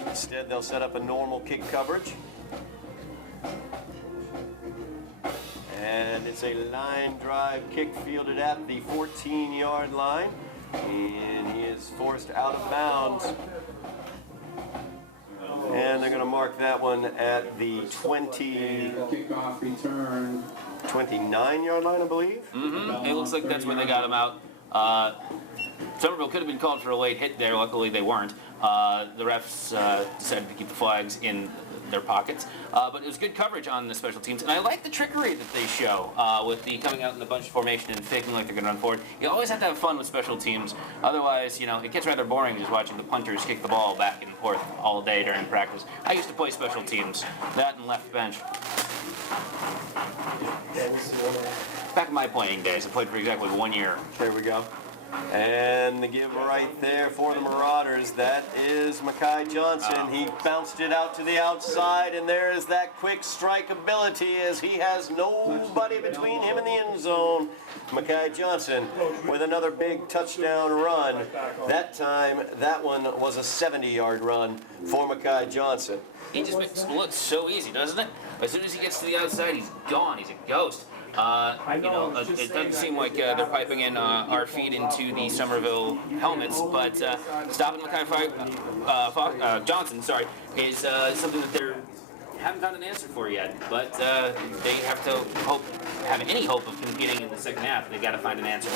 Instead, they'll set up a normal kick coverage. And it's a line drive kick fielded at the 14-yard line. And he is forced out of bounds. And they're going to mark that one at the Kickoff return. 29-yard line, I believe. It looks like that's where they got him out. Somerville could have been called for a late hit there. Luckily, they weren't. The refs decided to keep the flags in their pockets. But it was good coverage on the special teams. And I like the trickery that they show with the coming out in the bunch formation and faking like they're going to run forward. You always have to have fun with special teams. Otherwise, it gets rather boring just watching the punters kick the ball back and forth all day during practice. I used to play special teams. That and left bench. Back in my playing days, I played for exactly 1 year. There we go. And the give right there for the Marauders, that is Mekhi Johnson. He bounced it out to the outside, and there is that quick strike ability as he has nobody between him and the end zone. Mekhi Johnson with another big touchdown run. That time, that one was a 70-yard run for Mekhi Johnson. He just makes it look so easy, doesn't it? As soon as he gets to the outside, he's gone. He's a ghost. It doesn't seem like they're piping in our feed into the Somerville helmets, but stopping Mekhi Johnson, is something that they haven't found an answer for yet. But they have to have any hope of competing in the second half. They've got to find an answer.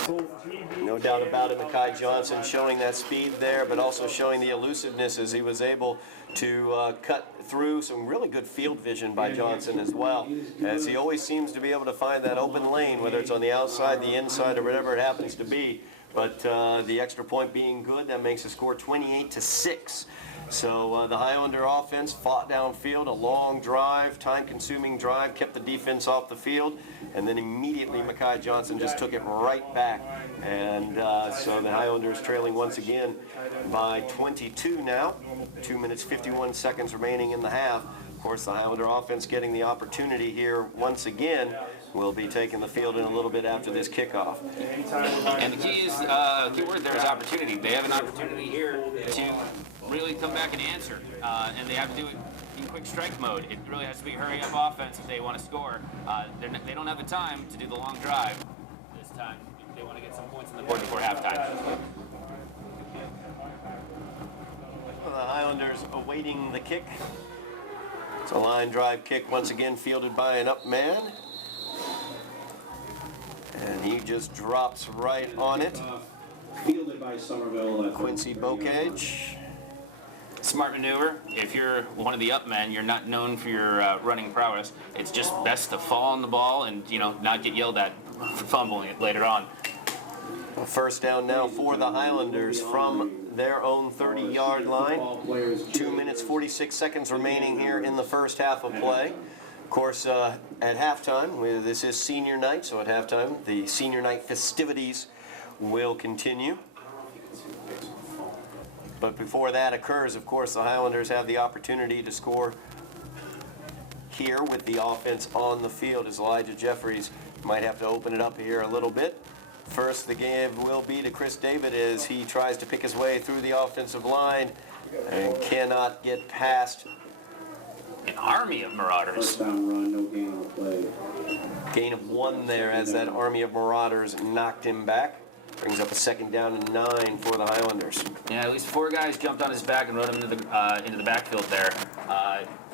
No doubt about it, Mekhi Johnson showing that speed there, but also showing the elusiveness as he was able to cut through. Some really good field vision by Johnson as well, as he always seems to be able to find that open lane, whether it's on the outside, the inside, or whatever it happens to be. But the extra point being good, that makes the score 28-6. So the Highlander offense fought downfield, a long drive, time-consuming drive, kept the defense off the field, and then immediately Mekhi Johnson just took it right back. And so the Highlanders trailing once again by 22 now. 2 minutes, 51 seconds remaining in the half. Of course, the Highlander offense getting the opportunity here once again. Will be taking the field in a little bit after this kickoff. And the key word there is opportunity. They have an opportunity here to really come back and answer, and they have to do it in quick strike mode. It really has to be hurry up offense if they want to score. They don't have the time to do the long drive this time. They want to get some points on the board before halftime. Well, the Highlanders awaiting the kick. It's a line drive kick once again fielded by an up man. And he just drops right on it. Fielded by Somerville. Quincy Bocage. Smart maneuver. If you're one of the up men, you're not known for your running prowess. It's just best to fall on the ball and not get yelled at for fumbling it later on. A first down now for the Highlanders from their own 30-yard line. 2 minutes, 46 seconds remaining here in the first half of play. Of course, at halftime, this is senior night, so at halftime, the senior night festivities will continue. But before that occurs, of course, the Highlanders have the opportunity to score here with the offense on the field, as Elijah Jeffries might have to open it up here a little bit. First, the give will be to Chris David as he tries to pick his way through the offensive line and cannot get past An army of Marauders. First down run, no gain on the play. gain of 1 there as that army of Marauders knocked him back. Brings up a 2nd down and 9 for the Highlanders. Yeah, at least 4 guys jumped on his back and rode him into the backfield there.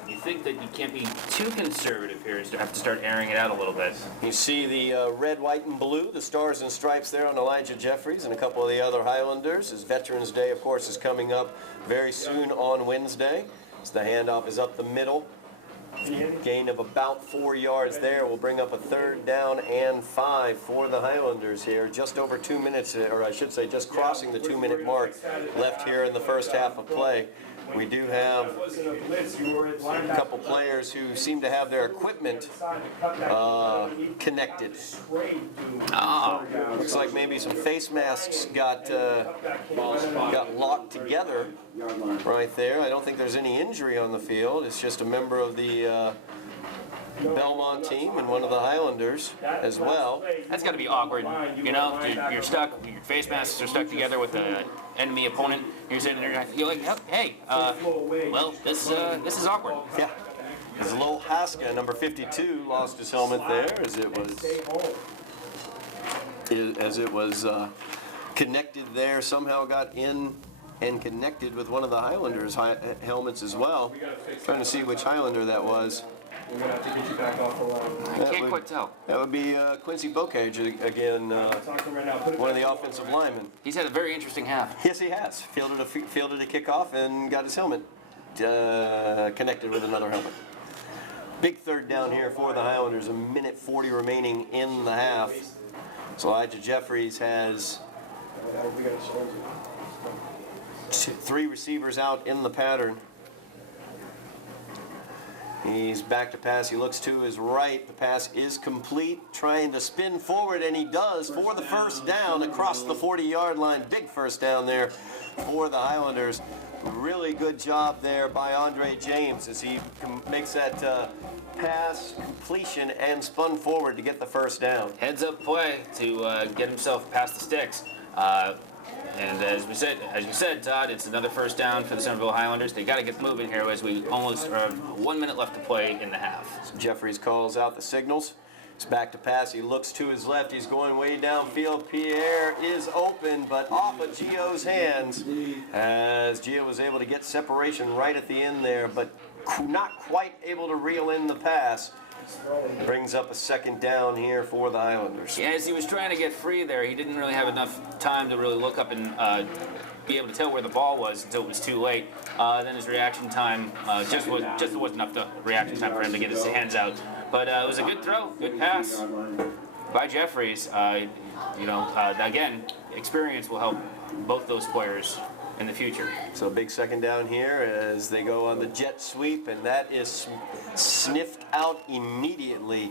You think that you can't be too conservative here, so you have to start airing it out a little bit. You see the red, white, and blue, the stars and stripes there on Elijah Jeffries and a couple of the other Highlanders. As Veterans Day, of course, is coming up very soon on Wednesday. So the handoff is up the middle Gain of about 4 yards there will bring up a 3rd down and 5 for the Highlanders here. Just over 2 minutes, or I should say just crossing the 2-minute mark left here in the first half of play. We do have a couple players who seem to have their equipment connected. Looks like maybe some face masks got locked together right there. I don't think there's any injury on the field. It's just a member of the Belmont team and one of the Highlanders as well. That's got to be awkward. You know, you're stuck. Your face masks are stuck together with an enemy opponent. You're sitting there. You're like, hey, well, this is awkward. Yeah. As Lowell Haska, number 52, lost his helmet there as it was connected there. Somehow got in and connected with one of the Highlanders' helmets as well. Trying to see which Highlander that was. We're going to have to get you back off the line. I can't quite tell. That would be Quincy Bocage again, Talk to him right now. Put it one of back the on. offensive linemen. He's had a very interesting half. Yes, he has. Fielded a kickoff and got his helmet connected with another helmet. Big 3rd down here for the Highlanders. 1:40 remaining in the half. So Elijah Jeffries has We got to show him. 3 receivers out in the pattern. He's back to pass. He looks to his right. The pass is complete. Trying to spin forward, and he does for the 1st down across the 40-yard line. Big 1st down there for the Highlanders. Really good job there by Andre James as he makes that pass completion and spun forward to get the 1st down. Heads up play to get himself past the sticks. And as you said, Todd, it's another 1st down for the Somerville Highlanders. They got to get moving here as we almost have 1 minute left to play in the half. So Jeffries calls out the signals. He's back to pass. He looks to his left. He's going way downfield. Pierre is open, but off of Gio's hands as Gio was able to get separation right at the end there, but not quite able to reel in the pass. Brings up a 2nd down here for the Highlanders. Yeah, as he was trying to get free there, he didn't really have enough time to really look up and be able to tell where the ball was until it was too late. Then his reaction time just wasn't enough to reaction time for him to get his hands out. But it was a good throw, good pass by Jeffries. Again, experience will help both those players in the future. So a big 2nd down here as they go on the jet sweep, and that is sniffed out immediately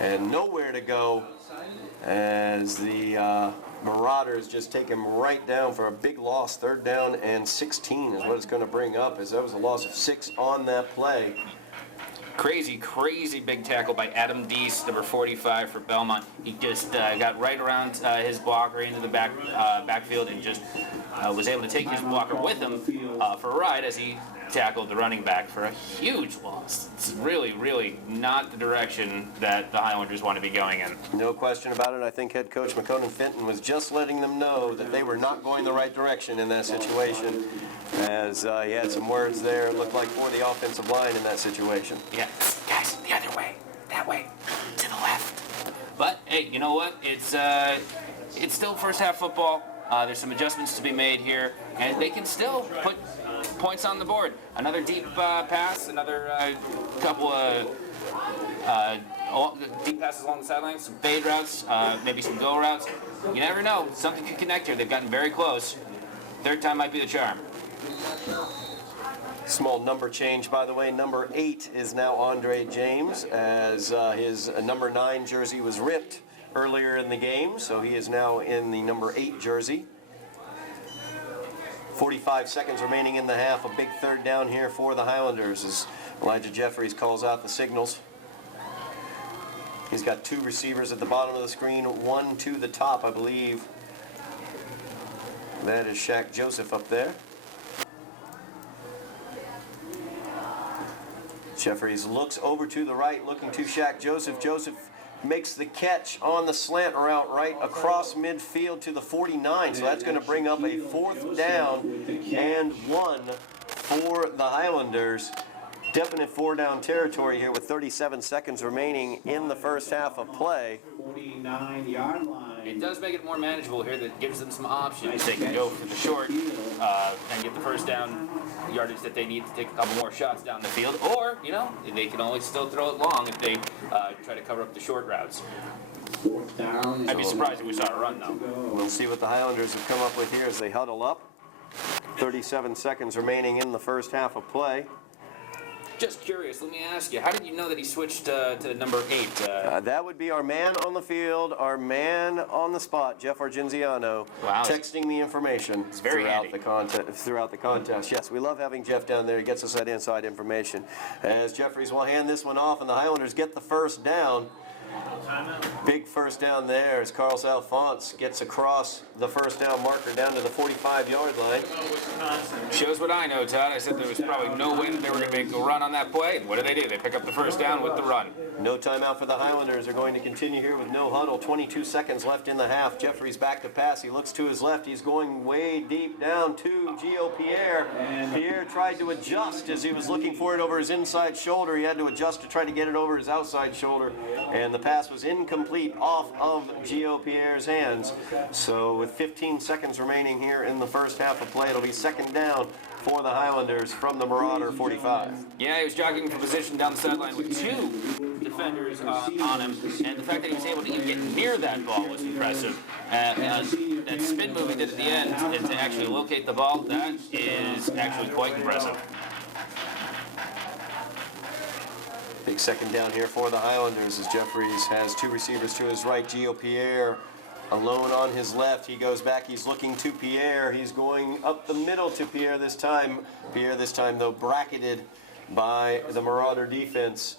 and nowhere to go as the Marauders just take him right down for a big loss. 3rd down and 16 is what it's going to bring up, as that was a loss of 6 on that play. Crazy big tackle by Adam Deese, number 45 for Belmont. He just got right around his blocker into the backfield and just was able to take his blocker with him for a ride as he tackled the running back for a huge loss. It's really not the direction that the Highlanders want to be going in. No question about it. I think head coach McConan Fenton was just letting them know that they were not going the right direction in that situation, as he had some words there, it looked like, for the offensive line in that situation. Yeah, guys, the other way, that way, to the left. But hey, you know what? It's still 1st half football. There's some adjustments to be made here, and they can still put points on the board. Another deep pass, another couple of deep passes along the sidelines, some fade routes, maybe some go routes. You never know. Something could connect here. They've gotten very close. 3rd time might be the charm. Small number change, by the way. Number 8 is now Andre James, as his number 9 jersey was ripped earlier in the game, so he is now in the number 8 jersey. 45 seconds remaining in the half. A big 3rd down here for the Highlanders as Elijah Jeffries calls out the signals. He's got 2 receivers at the bottom of the screen, 1 to the top, I believe. That is Shaq Joseph up there. Jeffries looks over to the right, looking to Shaq Joseph. Joseph makes the catch on the slant route right across midfield to the 49. So that's going to bring up a 4th down and 1 for the Highlanders. Definite 4-down territory here with 37 seconds remaining in the first half of play. 49-yard line. it does make it more manageable here. That gives them some options. They can go for the short and get the first down yardage that they need to take a couple more shots down the field, or they can always still throw it long if they try to cover up the short routes. Fourth down. I'd be surprised if we saw a run though. We'll see what the Highlanders have come up with here as they huddle up. 37 seconds remaining in the first half of play. Just curious, let me ask you, how did you know that he switched to number 8? That would be our man on the field, our man on the spot, Jeff Argenziano, Wow. texting the information very throughout the contest. Yes, we love having Jeff down there. He gets us that inside information. As Jeffries will hand this one off, and the Highlanders get the first down. Big first down there as Carlos Alphonse gets across the first down marker down to the 45-yard line. Shows what I know, Todd. I said there was probably no way that they were going to make a run on that play. And what do? They pick up the first down with the run. No timeout for the Highlanders. They're going to continue here with no huddle. 22 seconds left in the half. Jeffries back to pass. He looks to his left. He's going way deep down to Gio Pierre. Pierre tried to adjust as he was looking for it over his inside shoulder. He had to adjust to try to get it over his outside shoulder. And the pass was incomplete off of Gio Pierre's hands. So with 15 seconds remaining here in the first half of play, it'll be second down for the Highlanders from the Marauder 45. Yeah, he was jogging for position down the sideline with 2 defenders on him, and the fact that he was able to even get near that ball was impressive. That spin move he did at the end and to actually locate the ball, that is actually quite impressive. Big second down here for the Highlanders as Jeffries has 2 receivers to his right. Gio Pierre alone on his left. He goes back. He's looking to Pierre. He's going up the middle to Pierre this time. Pierre this time, though, bracketed by the Marauder defense.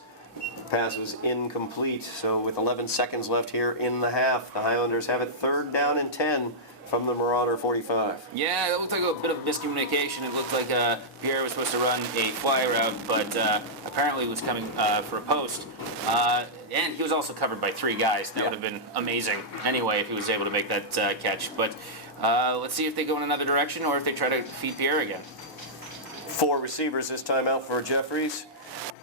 Pass was incomplete. So with 11 seconds left here in the half, the Highlanders have it third down and 10 from the Marauder 45. Yeah, that looked like a bit of miscommunication. It looked like Pierre was supposed to run a fly route, but apparently was coming for a post. And he was also covered by 3 guys. That would have been amazing anyway if he was able to make that catch. But let's see if they go in another direction or if they try to feed Pierre again. 4 receivers this time out for Jeffries.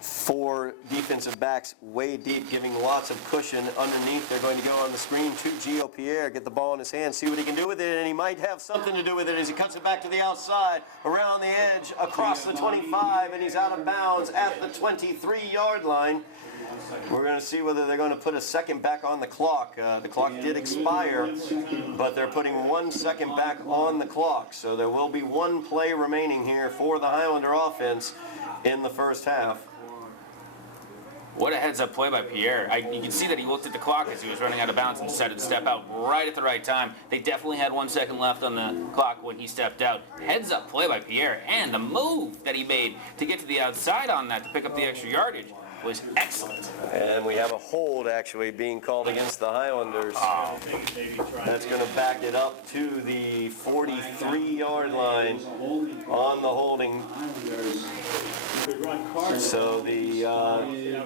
4 defensive backs way deep, giving lots of cushion underneath. They're going to go on the screen to Gio Pierre, get the ball in his hand, see what he can do with it, and he might have something to do with it as he cuts it back to the outside, around the edge, across the 25, and he's out of bounds at the 23-yard line. We're going to see whether they're going to put a second back on the clock. The clock did expire, but they're putting 1 second back on the clock. So there will be 1 play remaining here for the Highlander offense in the first half. What a heads-up play by Pierre. You can see that he looked at the clock as he was running out of bounds and decided to step out right at the right time. They definitely had 1 second left on the clock when he stepped out. Heads-up play by Pierre, and the move that he made to get to the outside on that to pick up the extra yardage was excellent. And we have a hold actually being called against the Highlanders. That's going to back it up to the 43-yard line on the holding. So the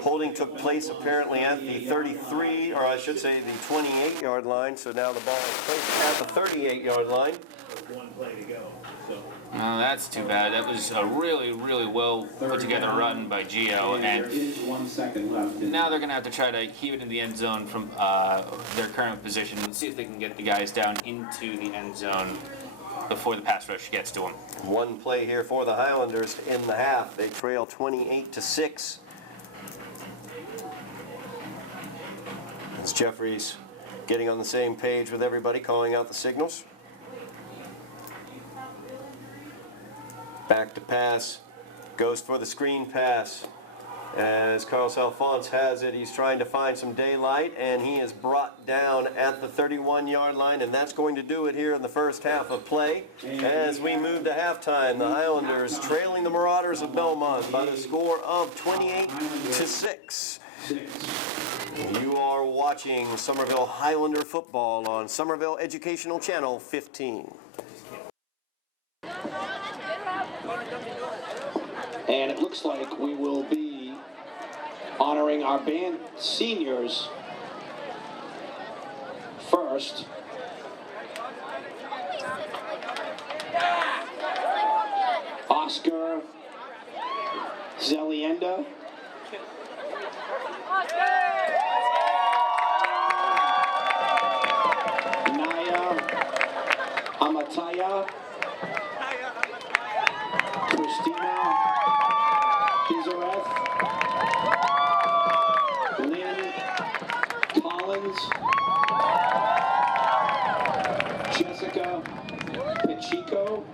holding took place apparently at the 33, or I should say the 28-yard line. So now the ball is placed at the 38-yard line. Oh, that's too bad. That was a really, really well put together run by Gio, and now they're going to have to try to heave it in the end zone from their current position and see if they can get the guys down into the end zone before the pass rush gets to them. 1 play here for the Highlanders in the half. They trail 28-6. It's Jeffries getting on the same page with everybody, calling out the signals. Back to pass, goes for the screen pass. As Carlos Alphonse has it, he's trying to find some daylight, and he is brought down at the 31-yard line, and that's going to do it here in the first half of play. As we move to halftime, the Highlanders trailing the Marauders of Belmont by the score of 28-6. You are watching Somerville Highlander football on Somerville Educational Channel 15. And it looks like we will be honoring our band seniors first. Oscar Zelienda. Taya, Christina Kizareth, Lynn Collins, Jessica Pacheco,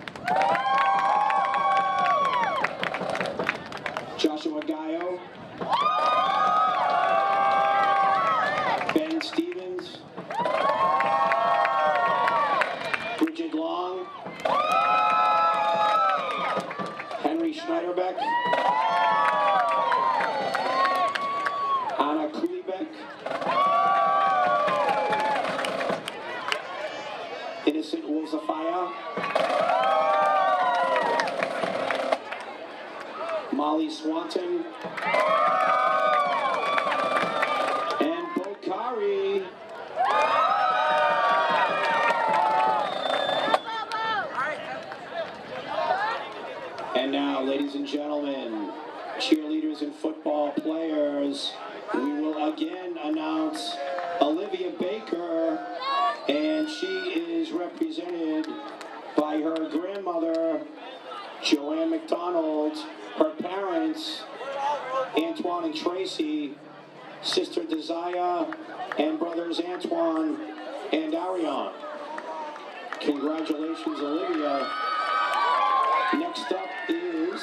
Joshua Gallo, Ben Stevens, Bridget Long, Henry Schneiderbeck, Anna Kulibeck, Innocent Wolzafaya, Molly Swanton, and Bokari. And now, ladies and gentlemen, cheerleaders and football players, we will again announce Olivia Baker, and she is represented by her grandmother, Joanne McDonald, her parents, Antoine and Tracy, sister Desire, and brothers Antoine and Ariane. Congratulations, Olivia. Next up is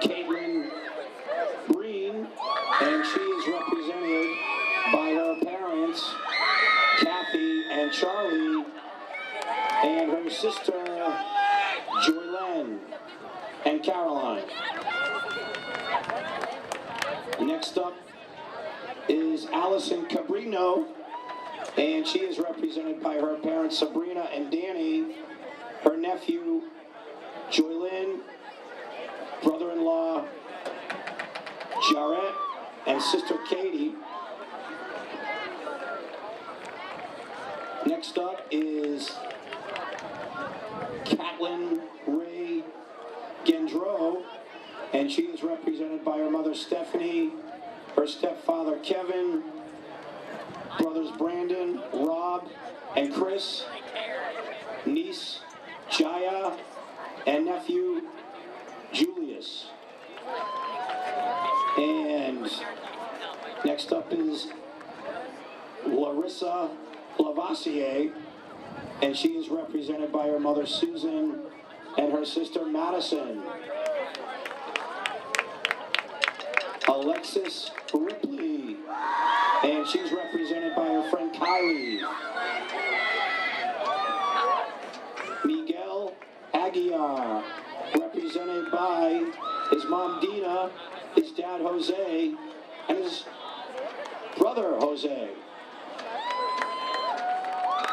Caitlin Breen, and she is represented by her parents, Kathy and Charlie, and her sister, Joylene and Caroline. Next up is Allison Cabrino, and she is represented by her parents, Sabrina and Danny, her nephew, Joylyn, brother-in-law, Jarrett, and sister Katie. Next up is Catelyn Ray Gendreau, and she is represented by her mother Stephanie, her stepfather Kevin, brothers Brandon, Rob, and Chris, niece Jaya, and nephew Julius. And next up is Larissa Lavassier, and she is represented by her mother Susan and her sister Madison. Alexis Ripley, and she's represented by her friend Kylie. Miguel Aguiar, represented by his mom Dina, his dad Jose, and his brother Jose.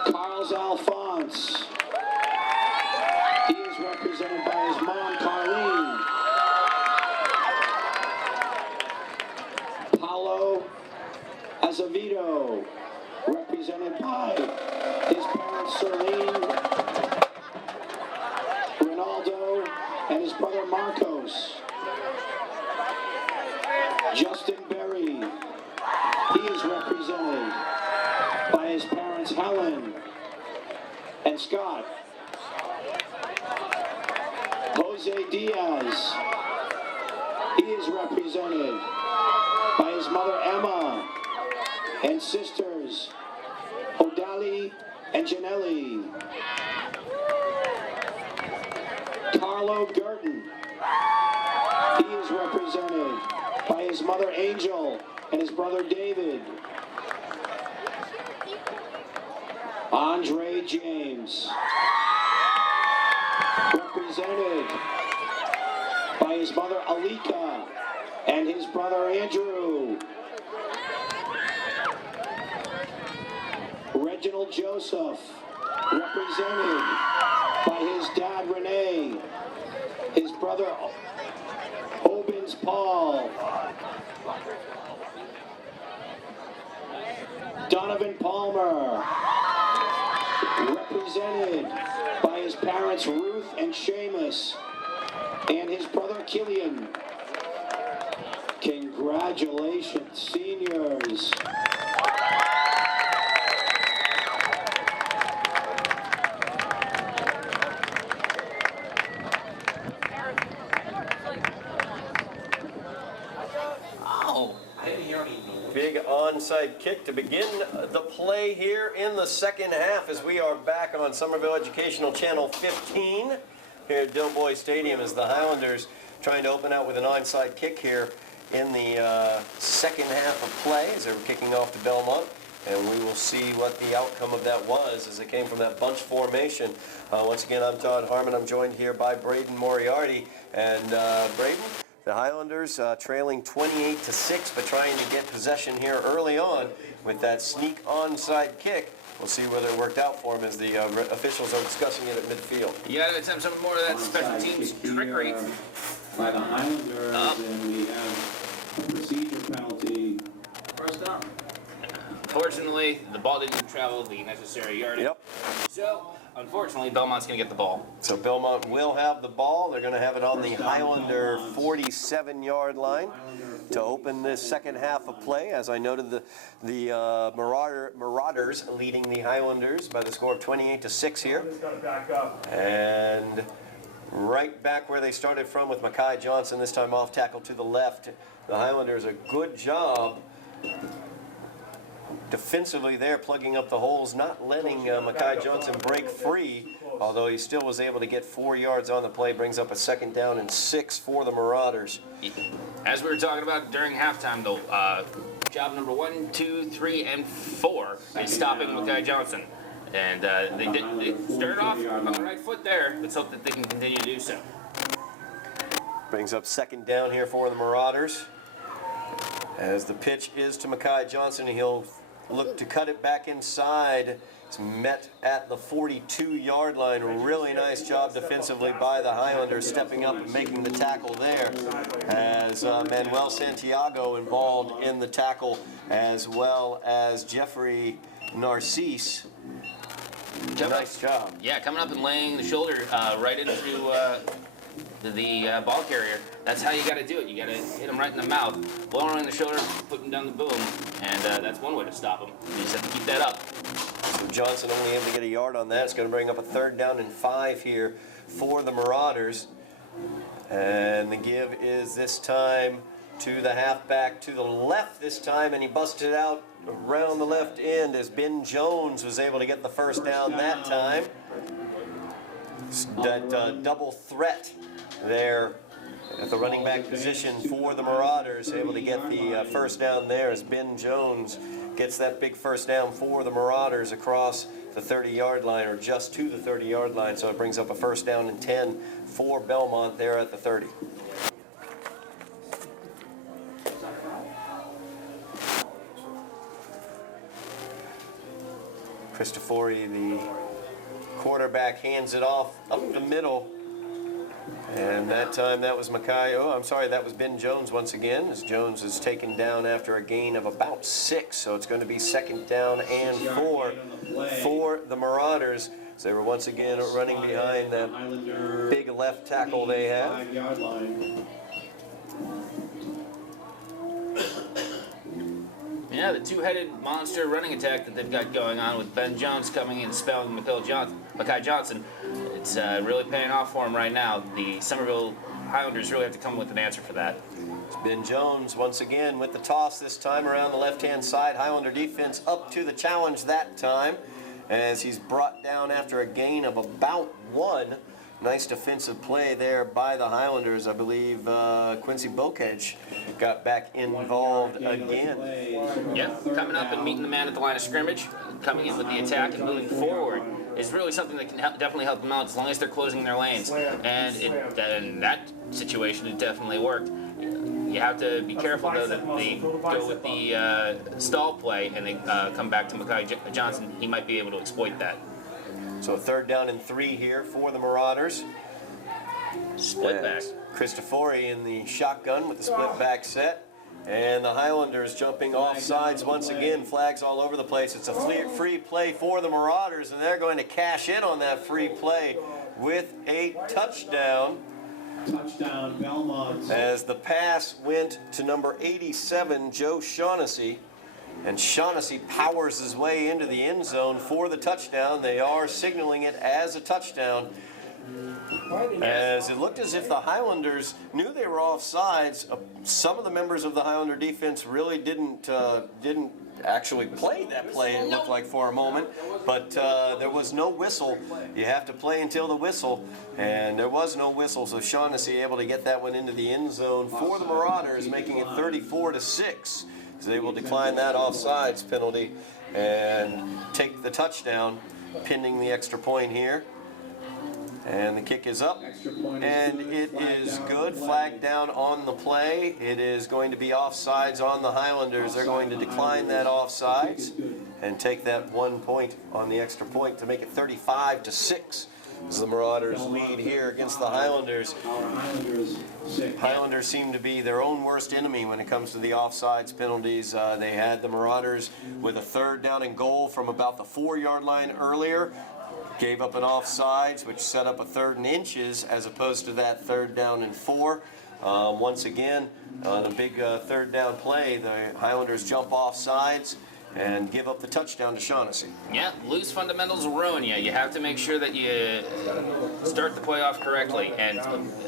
Carlos Alphonse, he is represented by his mom Carlene. Paulo Azevedo, represented by his parents Serlene, Ronaldo, and his brother Marcos. Justin Berry, he is represented by his parents Helen and Scott. Jose Diaz, he is represented by his mother Emma and sisters Odali and Janelli. Carlo Gurton, he is represented by his mother Angel and his brother David. Andre James, represented by his mother Alika and his brother Andrew. Reginald Joseph, represented by his dad Renee, his brother Obins Paul, Donovan Palmer, represented by his parents Ruth and Seamus, and his brother Killian. Congratulations, seniors. onside kick to begin the play here in the second half as we are back on Somerville Educational Channel 15 here at Doughboy Stadium as the Highlanders trying to open out with an onside kick here in the second half of play as they were kicking off to Belmont. And we will see what the outcome of that was as it came from that bunch formation. Once again, I'm Todd Harmon. I'm joined here by Braden Moriarty. And Braden, the Highlanders trailing 28-6, but trying to get possession here early on with that sneak onside kick. We'll see whether it worked out for him as the officials are discussing it at midfield. You got to attempt some more of that special teams trickery. By the Highlanders, and we have a procedure penalty. First down. Fortunately, the ball didn't travel the necessary yardage. Yep. So, unfortunately, Belmont's going to get the ball. So Belmont will have the ball. They're going to have it on the Highlander 47-yard line to open this second half of play. As I noted, the Marauders leading the Highlanders by the score of 28-6 here. Just got to back up. And right back where they started from with Mekhi Johnson, this time off tackle to the left. The Highlanders a good job defensively there, plugging up the holes, not letting Mekhi Johnson break free, although he still was able to get 4 yards on the play, brings up a 2nd down and 6 for the Marauders. As we were talking about during halftime, though, job number 1, 2, 3, and 4 is stopping Mekhi Johnson. And they started off on the right foot there. Let's hope that they can continue to do so. Brings up 2nd down here for the Marauders. As the pitch is to Mekhi Johnson, he'll look to cut it back inside. It's met at the 42-yard line. Really nice job defensively by the Highlanders, stepping up and making the tackle there. As Manuel Santiago involved in the tackle, as well as Jeffrey Narcisse. Nice job. Yeah, coming up and laying the shoulder right into the ball carrier. That's how you got to do it. You got to hit him right in the mouth, blow him in the shoulder, put him down the boom, and that's one way to stop him. You just have to keep that up. So Johnson only able to get a yard on that. It's going to bring up a 3rd down and 5 here for the Marauders. And the give is this time to the halfback to the left this time, and he busted out around the left end as Ben Jones was able to get the 1st down that time. That double threat there at the running back position for the Marauders, able to get the 1st down there as Ben Jones gets that big 1st down for the Marauders across the 30-yard line, or just to the 30-yard line, so it brings up a 1st down and 10 for Belmont there at the 30. Cristofori, the quarterback, hands it off up the middle. And that time that was that was Ben Jones once again, as Jones is taken down after a gain of about 6. So it's going to be 2nd down and 4 for the Marauders. So they were once again running behind that big left tackle they have. Yeah, the two-headed monster running attack that they've got going on with Ben Jones coming in spelling Mekhi Johnson. It's really paying off for him right now. The Somerville Highlanders really have to come with an answer for that. It's Ben Jones once again with the toss, this time around the left-hand side. Highlander defense up to the challenge that time as he's brought down after a gain of about 1. Nice defensive play there by the Highlanders. I believe Quincy Bokage got back involved again. Yeah, coming up and meeting the man at the line of scrimmage, coming in with the attack and moving forward is really something that can definitely help them out as long as they're closing their lanes. And in that situation, it definitely worked. You have to be careful, though, that they go with the stall play and they come back to Mekhi Johnson. He might be able to exploit that. So 3rd down and 3 here for the Marauders. Split back. Cristofori in the shotgun with the split back set. And the Highlanders jumping off sides once again. Flags all over the place. It's a free play for the Marauders, and they're going to cash in on that free play with a touchdown. Touchdown, Belmont. As the pass went to number 87, Joe Shaughnessy. And Shaughnessy powers his way into the end zone for the touchdown. They are signaling it as a touchdown. As it looked as if the Highlanders knew they were offsides. Some of the members of the Highlander defense really didn't actually play that play, it looked like, for a moment. But there was no whistle. You have to play until the whistle, and there was no whistle. So Shaughnessy able to get that one into the end zone for the Marauders, making it 34-6. So they will decline that offsides penalty and take the touchdown, pinning the extra point here. And the kick is up, and it is good. Flag down on the play. It is going to be offsides on the Highlanders. They're going to decline that offsides and take that 1 point on the extra point to make it 35-6. As the Marauders lead here against the Highlanders. Highlanders seem to be their own worst enemy when it comes to the offsides penalties. They had the Marauders with a 3rd down and goal from about the 4-yard line earlier. Gave up an offsides, which set up a 3rd and inches as opposed to that 3rd down and 4. Once again, on a big 3rd down play, the Highlanders jump offsides and give up the touchdown to Shaughnessy. Yeah, loose fundamentals will ruin you. You have to make sure that you start the play off correctly. And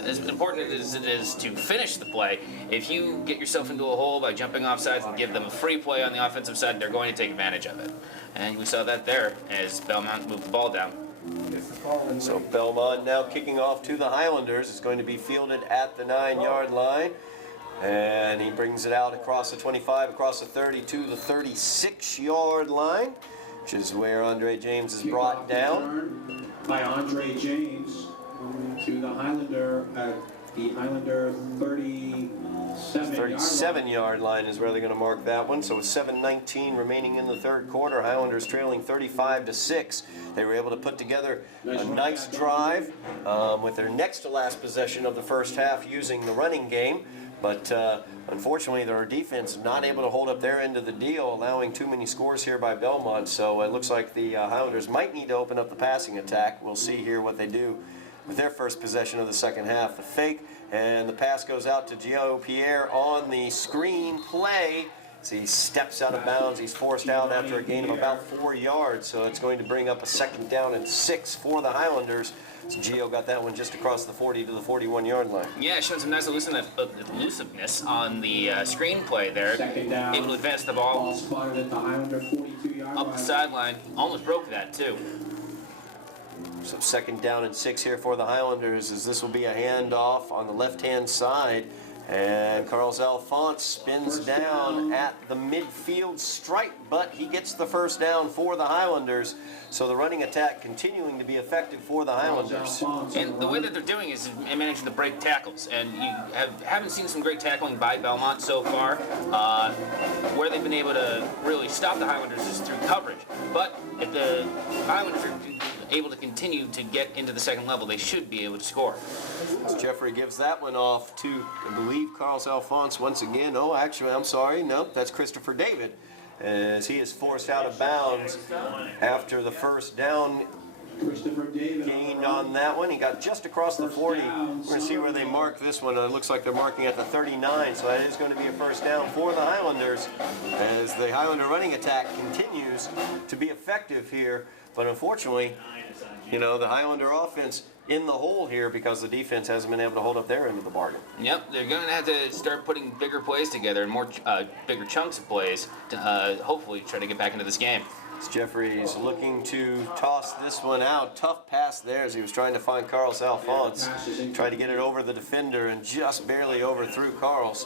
as important as it is to finish the play, if you get yourself into a hole by jumping offsides and give them a free play on the offensive side, they're going to take advantage of it. And we saw that there as Belmont moved the ball down. So Belmont now kicking off to the Highlanders. It's going to be fielded at the 9-yard line. And he brings it out across the 25, across the 30 to the 36-yard line, which is where Andre James is brought down. By Andre James to the Highlander at the Highlander 37-yard line is where they're going to mark that one. So with 7:19 remaining in the 3rd quarter, Highlanders trailing 35-6. They were able to put together a nice drive with their next to last possession of the first half using the running game. But unfortunately, their defense not able to hold up their end of the deal, allowing too many scores here by Belmont. So it looks like the Highlanders might need to open up the passing attack. We'll see here what they do with their first possession of the second half. The fake, and the pass goes out to Gio Pierre on the screen play. As he steps out of bounds, he's forced out after a gain of about 4 yards. So it's going to bring up a 2nd down and 6 for the Highlanders. So Gio got that one just across the 40 to the 41-yard line. Yeah, showing some nice elusiveness on the screen play there. Able to advance the ball spotted at the Highlander 42-yard up the sideline. Almost broke that, too. So 2nd down and 6 here for the Highlanders, as this will be a handoff on the left-hand side. And Carlos Alphonse spins down at the midfield stripe, but he gets the first down for the Highlanders. So the running attack continuing to be effective for the Highlanders. And the way that they're doing is managing to break tackles. And you haven't seen some great tackling by Belmont so far. Where they've been able to really stop the Highlanders is through coverage. But if the Highlanders are able to continue to get into the second level, they should be able to score. As Jeffrey gives that one off to, I believe, Carlos Alphonse once again. Oh, actually, I'm sorry. No, that's Christopher David, as he is forced out of bounds after the first down gained on that one. He got just across the 40. We're going to see where they mark this one. It looks like they're marking at the 39, so that is going to be a first down for the Highlanders, as the Highlander running attack continues to be effective here. But unfortunately, you know, the Highlander offense in the hole here because the defense hasn't been able to hold up their end of the bargain. Yep, they're going to have to start putting bigger plays together and more bigger chunks of plays to hopefully try to get back into this game. As Jeffrey's looking to toss this one out. Tough pass there as he was trying to find Carlos Alphonse. Tried to get it over the defender and just barely overthrew Carlos.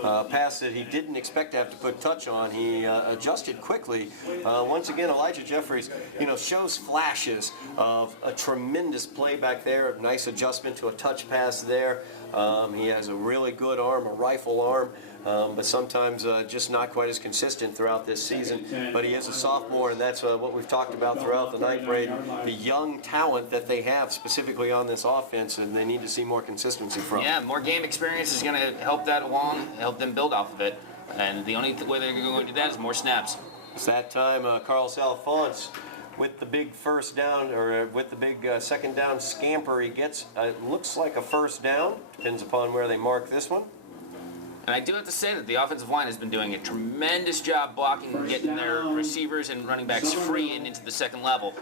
Pass that he didn't expect to have to put touch on. He adjusted quickly. Once again, Elijah Jeffries, you know, shows flashes of a tremendous play back there. A nice adjustment to a touch pass there. He has a really good arm, a rifle arm. But sometimes just not quite as consistent throughout this season. But he is a sophomore, and that's what we've talked about throughout the night, Braden. The young talent that they have specifically on this offense, and they need to see more consistency from. Yeah, more game experience is going to help that along, help them build off of it. And the only way they're going to do that is more snaps. It's that time, Carlos Alphonse with the big first down, or with the big 2nd down scamper. He gets, looks like a first down. Depends upon where they mark this one. And I do have to say that the offensive line has been doing a tremendous job blocking and getting their receivers and running backs free and into the second level.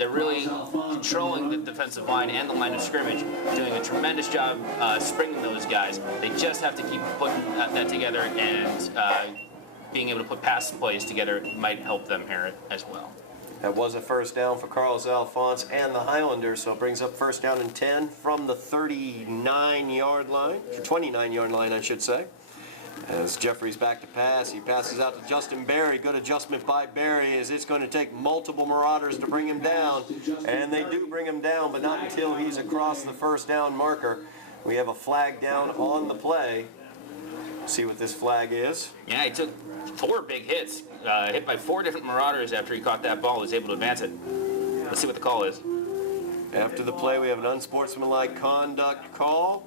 they're really controlling the defensive line and the line of scrimmage, doing a tremendous job springing those guys. They just have to keep putting that together, and being able to put pass plays together might help them here as well. That was a first down for Carlos Alphonse and the Highlanders, so it brings up first down and 10 from the 39-yard line, or 29-yard line, I should say. As Jeffries back to pass, he passes out to Justin Berry. Good adjustment by Berry, as it's going to take multiple Marauders to bring him down. And they do bring him down, but not until he's across the first down marker. We have a flag down on the play. See what this flag is. Yeah, he took 4 big hits, hit by 4 different Marauders after he caught that ball, was able to advance it. Let's see what the call is. After the play, we have an unsportsmanlike conduct call,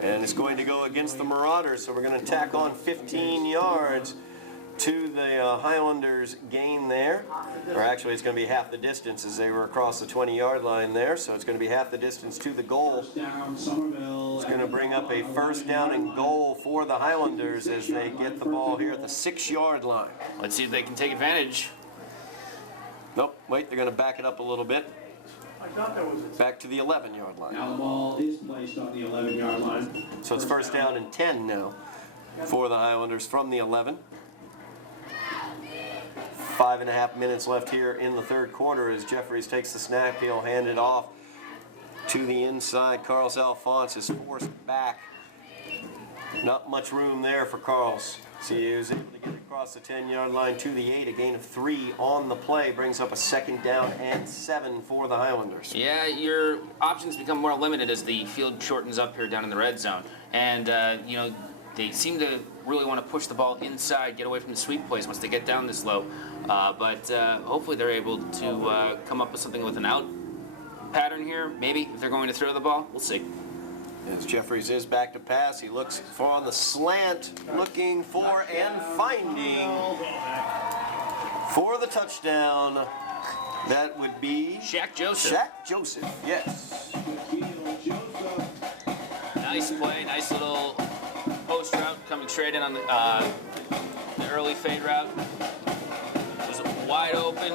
and it's going to go against the Marauders, so we're going to tack on 15 yards to the Highlanders gain there. Or actually, it's going to be half the distance, as they were across the 20-yard line there, so it's going to be half the distance to the goal. Down, Somerville. It's going to bring up a first down and goal for the Highlanders as they get the ball here at the 6-yard line. Let's see if they can take advantage. Nope, wait, they're going to back it up a little bit. Back to the 11-yard line. Now the ball is placed on the 11-yard line. So it's first down and 10 now for the Highlanders from the 11. 5.5 minutes left here in the third quarter as Jeffries takes the snap. He'll hand it off to the inside. Carlos Alphonse is forced back. Not much room there for Carlos. So he was able to get across the 10-yard line to the 8. A gain of 3 on the play brings up a second down and 7 for the Highlanders. Yeah, your options become more limited as the field shortens up here down in the red zone. And, you know, they seem to really want to push the ball inside, get away from the sweep plays once they get down this low. But hopefully they're able to come up with something with an out pattern here. Maybe if they're going to throw the ball, we'll see. As Jeffries is back to pass, he looks for on the slant, looking for and finding for the touchdown. That would be Shaq Joseph. Shaq Joseph, yes. Nice play, nice little post route coming straight in on the early fade route. It was wide open.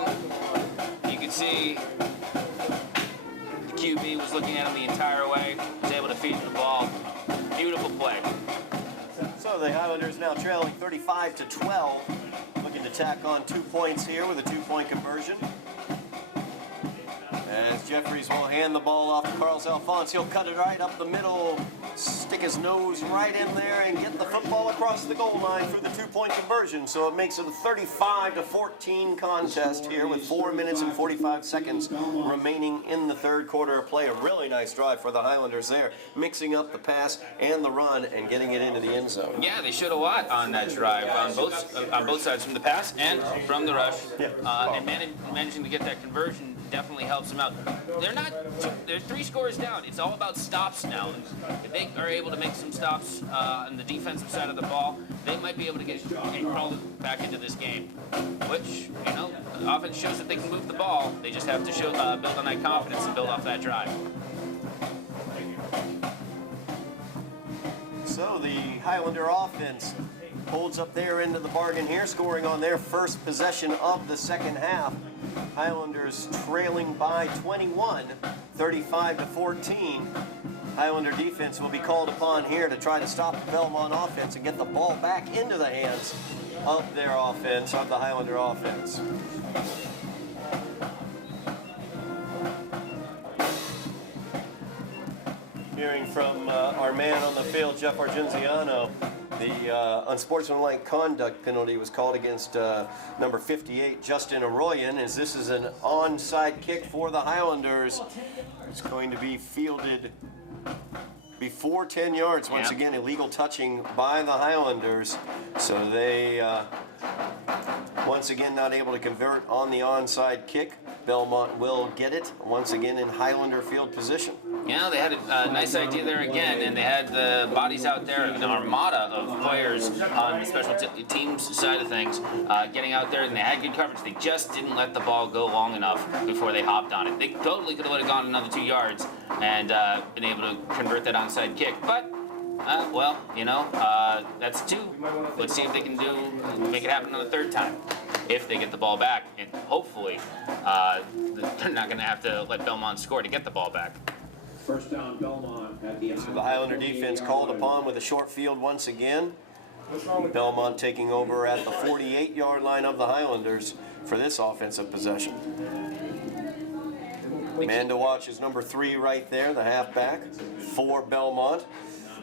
You can see the QB was looking at him the entire way. Was able to feed him the ball. Beautiful play. So the Highlanders now trailing 35-12. Looking to tack on 2 points here with a 2-point conversion. As Jeffries will hand the ball off to Carlos Alphonse. He'll cut it right up the middle, stick his nose right in there, and get the football across the goal line for the 2-point conversion. So it makes it a 35-14 contest here with 4 minutes and 45 seconds remaining in the third quarter of play. A really nice drive for the Highlanders there, mixing up the pass and the run and getting it into the end zone. Yeah, they showed a lot on that drive on both sides, from the pass and from the rush. And managing to get that conversion definitely helps them out. They're 3 scores down. It's all about stops now. If they are able to make some stops on the defensive side of the ball, they might be able to get crawled back into this game. Which, you know, the offense shows that they can move the ball. They just have to show, build on that confidence and build off that drive. So the Highlander offense holds up their end of the bargain here, scoring on their first possession of the second half. Highlanders trailing by 21, 35-14. Highlander defense will be called upon here to try to stop the Belmont offense and get the ball back into the hands of their offense, of the Highlander offense. Hearing from our man on the field, Jeff Argenziano, the unsportsmanlike conduct penalty was called against number 58, Justin Arroyan, as this is an onside kick for the Highlanders. It's going to be fielded before 10 yards. Once again, illegal touching by the Highlanders. So they, once again, not able to convert on the onside kick. Belmont will get it once again in Highlander field position. Yeah, they had a nice idea there again, and they had the bodies out there, an armada of players on the special teams side of things, getting out there, and they had good coverage. They just didn't let the ball go long enough before they hopped on it. They totally could have let it gone another 2 yards and been able to convert that onside kick, but well, you know, that's 2. Let's see if they can make it happen on the third time. if they get the ball back, and hopefully they're not going to have to let Belmont score to get the ball back. First down, Belmont at the So the Highlander defense called upon with a short field once again. What's wrong with Belmont taking over at the 48-yard line of the Highlanders for this offensive possession. Man to watch is number 3 right there, the halfback for Belmont,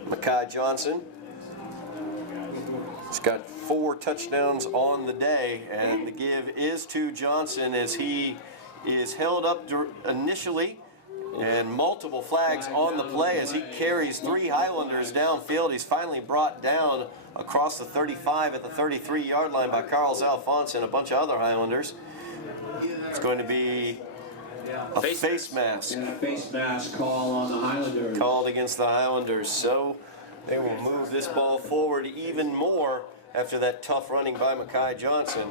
Mekhi Johnson. He's got 4 touchdowns on the day, and the give is to Johnson as he is held up initially, and multiple flags on the play as he carries 3 Highlanders downfield. He's finally brought down across the 35 at the 33-yard line by Carlos Alphonse and a bunch of other Highlanders. It's going to be a face mask And a face mask call on the Highlanders. called against the Highlanders. So they will move this ball forward even more after that tough running by Mekhi Johnson.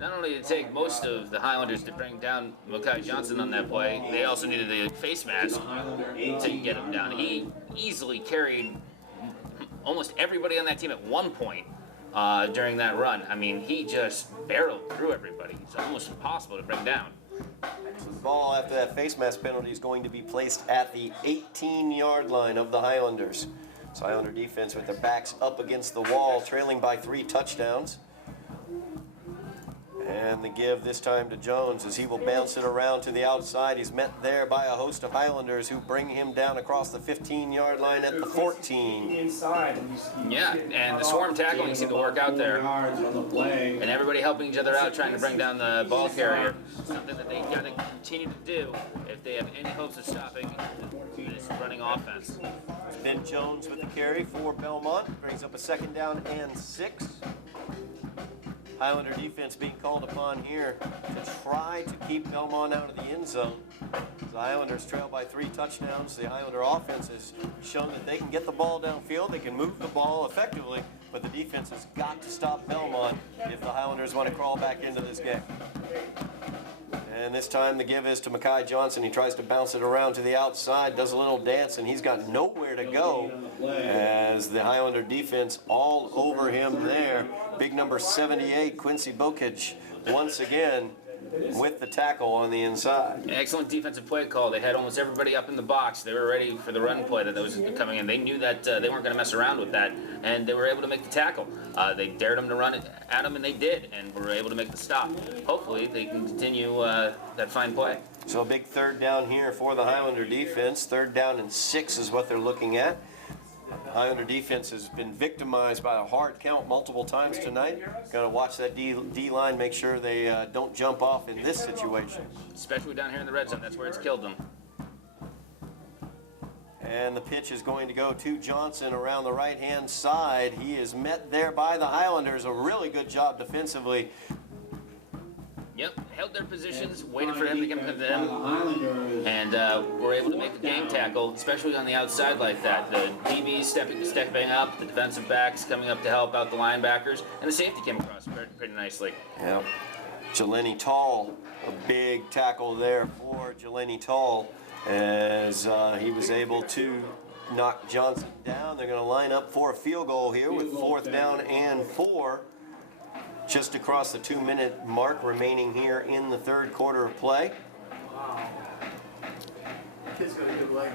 Not only did it take most of the Highlanders to bring down Mekhi Johnson on that play, they also needed the face mask to get him down. He easily carried almost everybody on that team at one point during that run. I mean, he just barreled through everybody. It's almost impossible to bring down. The ball after that face mask penalty is going to be placed at the 18-yard line of the Highlanders. So Highlander defense with their backs up against the wall, trailing by 3 touchdowns. And the give this time to Jones as he will bounce it around to the outside. He's met there by a host of Highlanders who bring him down across the 15-yard line at the 14. inside? And Yeah, and the swarm tackling seemed to work out there. Yards on the play. And everybody helping each other out, trying to bring down the ball carrier. Something that they got to continue to do if they have any hopes of stopping this running offense. Ben Jones with the carry for Belmont. Brings up a 2nd down and 6. Highlander defense being called upon here to try to keep Belmont out of the end zone. The Highlanders trail by 3 touchdowns. The Highlander offense has shown that they can get the ball downfield, they can move the ball effectively, but the defense has got to stop Belmont if the Highlanders want to crawl back into this game. And this time the give is to Mekhi Johnson. He tries to bounce it around to the outside, does a little dance, and he's got nowhere to go as the Highlander defense all over him there. Big number 78, Quincy Bokic, once again with the tackle on the inside. An excellent defensive play call. They had almost everybody up in the box. They were ready for the run play that was coming in. They knew that they weren't going to mess around with that, and they were able to make the tackle. They dared them to run it at them, and they did, and were able to make the stop. Hopefully, they can continue that fine play. So a big 3rd down here for the Highlander defense. 3rd down and 6 is what they're looking at. The Highlander defense has been victimized by a hard count multiple times tonight. Got to watch that D-line, make sure they don't jump off in this situation. Especially down here in the red zone. That's where it's killed them. And the pitch is going to go to Johnson around the right-hand side. He is met there by the Highlanders. A really good job defensively. Yep, held their positions, waited for him to come to them, Highlanders. and were able to make a game tackle, especially on the outside like that. The DBs stepping up, the defensive backs coming up to help out the linebackers, and the safety came across pretty nicely. Yeah. Jeleni Tall, a big tackle there for Jeleni Tall as he was able to knock Johnson down. They're going to line up for a field goal here with 4th down and 4. Just across the 2-minute mark remaining here in the 3rd quarter of play. Kid's got a good leg.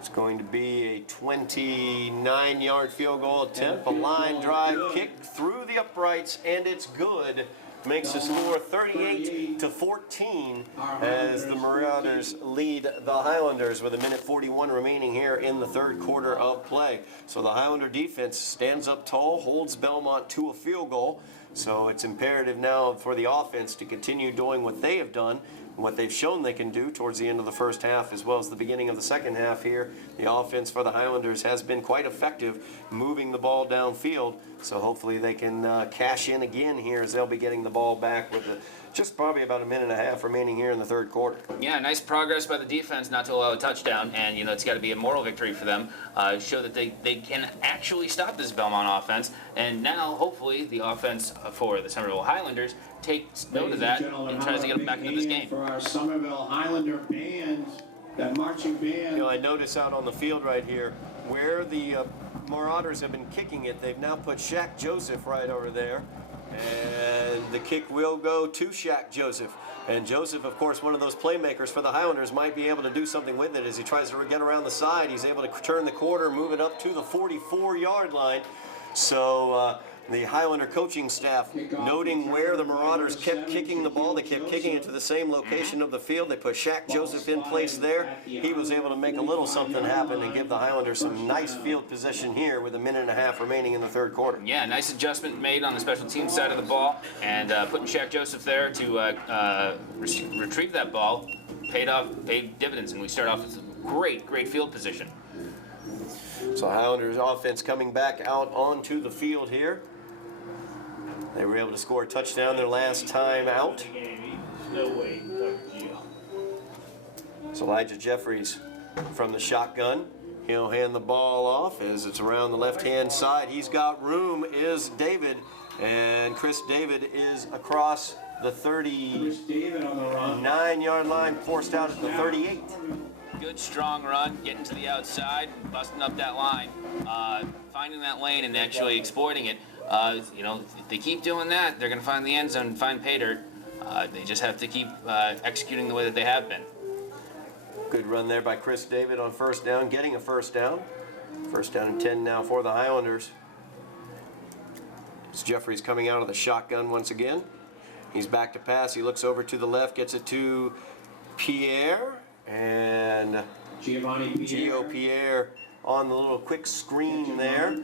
It's going to be a 29-yard field goal attempt. A line drive kick through the uprights, and it's good. Makes the score 38-14 as the Marauders lead the Highlanders with 1:41 remaining here in the 3rd quarter of play. So the Highlander defense stands up tall, holds Belmont to a field goal. So it's imperative now for the offense to continue doing what they have done, what they've shown they can do towards the end of the first half as well as the beginning of the second half here. The offense for the Highlanders has been quite effective moving the ball downfield. So hopefully they can cash in again here as they'll be getting the ball back with just probably about 1.5 minutes remaining here in the 3rd quarter. Yeah, nice progress by the defense not to allow a touchdown, and it's got to be a moral victory for them. Show that they can actually stop this Belmont offense, and now hopefully the offense for the Somerville Highlanders takes note of that and tries to get them back into this game. For our Somerville Highlander band, that marching band. I notice out on the field right here where the Marauders have been kicking it. They've now put Shaq Joseph right over there. And the kick will go to Shaq Joseph. And Joseph, of course, one of those playmakers for the Highlanders, might be able to do something with it as he tries to get around the side. He's able to turn the quarter, move it up to the 44-yard line. So the Highlander coaching staff noting where the Marauders kept kicking the ball. They kept kicking it to the same location of the field. They put Shaq Joseph in place there. He was able to make a little something happen and give the Highlanders some nice field position here with a minute and a half remaining in the third quarter. Yeah, nice adjustment made on the special teams side of the ball, and putting Shaq Joseph there to retrieve that ball paid dividends, and we start off with great field position. So Highlanders offense coming back out onto the field here. They were able to score a touchdown their last time out. It's Elijah Jeffries from the shotgun. He'll hand the ball off as it's around the left-hand side. He's got room, is David, and Chris David is across the 39-yard line, forced out at the 38. Good strong run, getting to the outside, busting up that line, finding that lane and actually exploiting it. You know, if they keep doing that, they're going to find the end zone and find pay dirt. They just have to keep executing the way that they have been. Good run there by Chris David on first down, getting a first down. First down and 10 now for the Highlanders. It's Jeffries coming out of the shotgun once again. He's back to pass. He looks over to the left, gets it to Pierre. And Gio Pierre on the little quick screen there.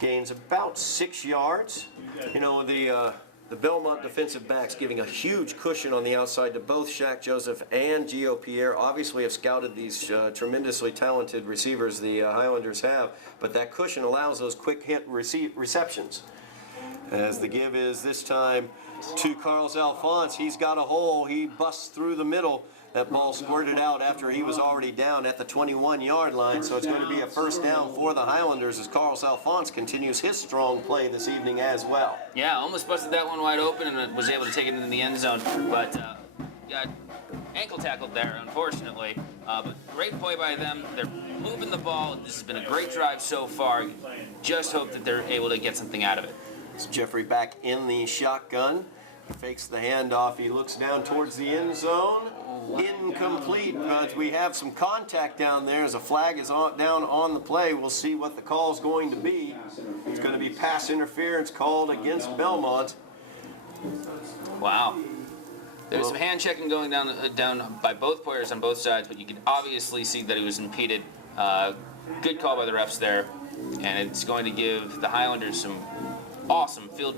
Gains about 6 yards. You know, the Belmont defensive backs giving a huge cushion on the outside to both Shaq Joseph and Gio Pierre. Obviously have scouted these tremendously talented receivers the Highlanders have, but that cushion allows those quick hit receptions. As the give is this time to Carlos Alphonse. He's got a hole. He busts through the middle. That ball squirted out after he was already down at the 21-yard line, so it's going to be a first down for the Highlanders as Carlos Alphonse continues his strong play this evening as well. Yeah, almost busted that one wide open and was able to take it into the end zone, but got ankle tackled there, unfortunately. But great play by them. They're moving the ball. This has been a great drive so far. Just hope that they're able to get something out of it. It's Jeffrey back in the shotgun. He fakes the handoff. He looks down towards the end zone. Incomplete, but we have some contact down there as a flag is down on the play. We'll see what the call is going to be. It's going to be pass interference called against Belmont. Wow. There's some hand checking going down by both players on both sides, but you can obviously see that he was impeded. Good call by the refs there, and it's going to give the Highlanders some awesome field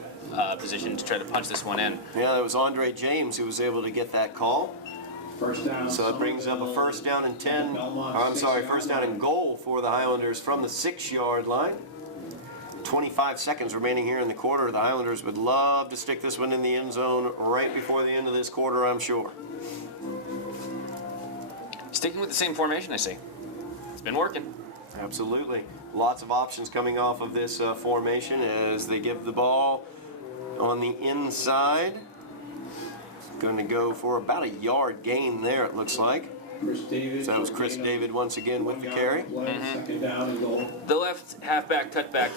position to try to punch this one in. Yeah, it was Andre James who was able to get that call. First down. So it brings up a first down and 10. First down and goal for the Highlanders from the 6-yard line. 25 seconds remaining here in the quarter. The Highlanders would love to stick this one in the end zone right before the end of this quarter, I'm sure. Sticking with the same formation, I see. It's been working. Absolutely. Lots of options coming off of this formation as they give the ball on the inside. Going to go for about a yard gain there, it looks like. Chris David. So that was Chris David once again with the carry. Second down and goal. The left halfback cutback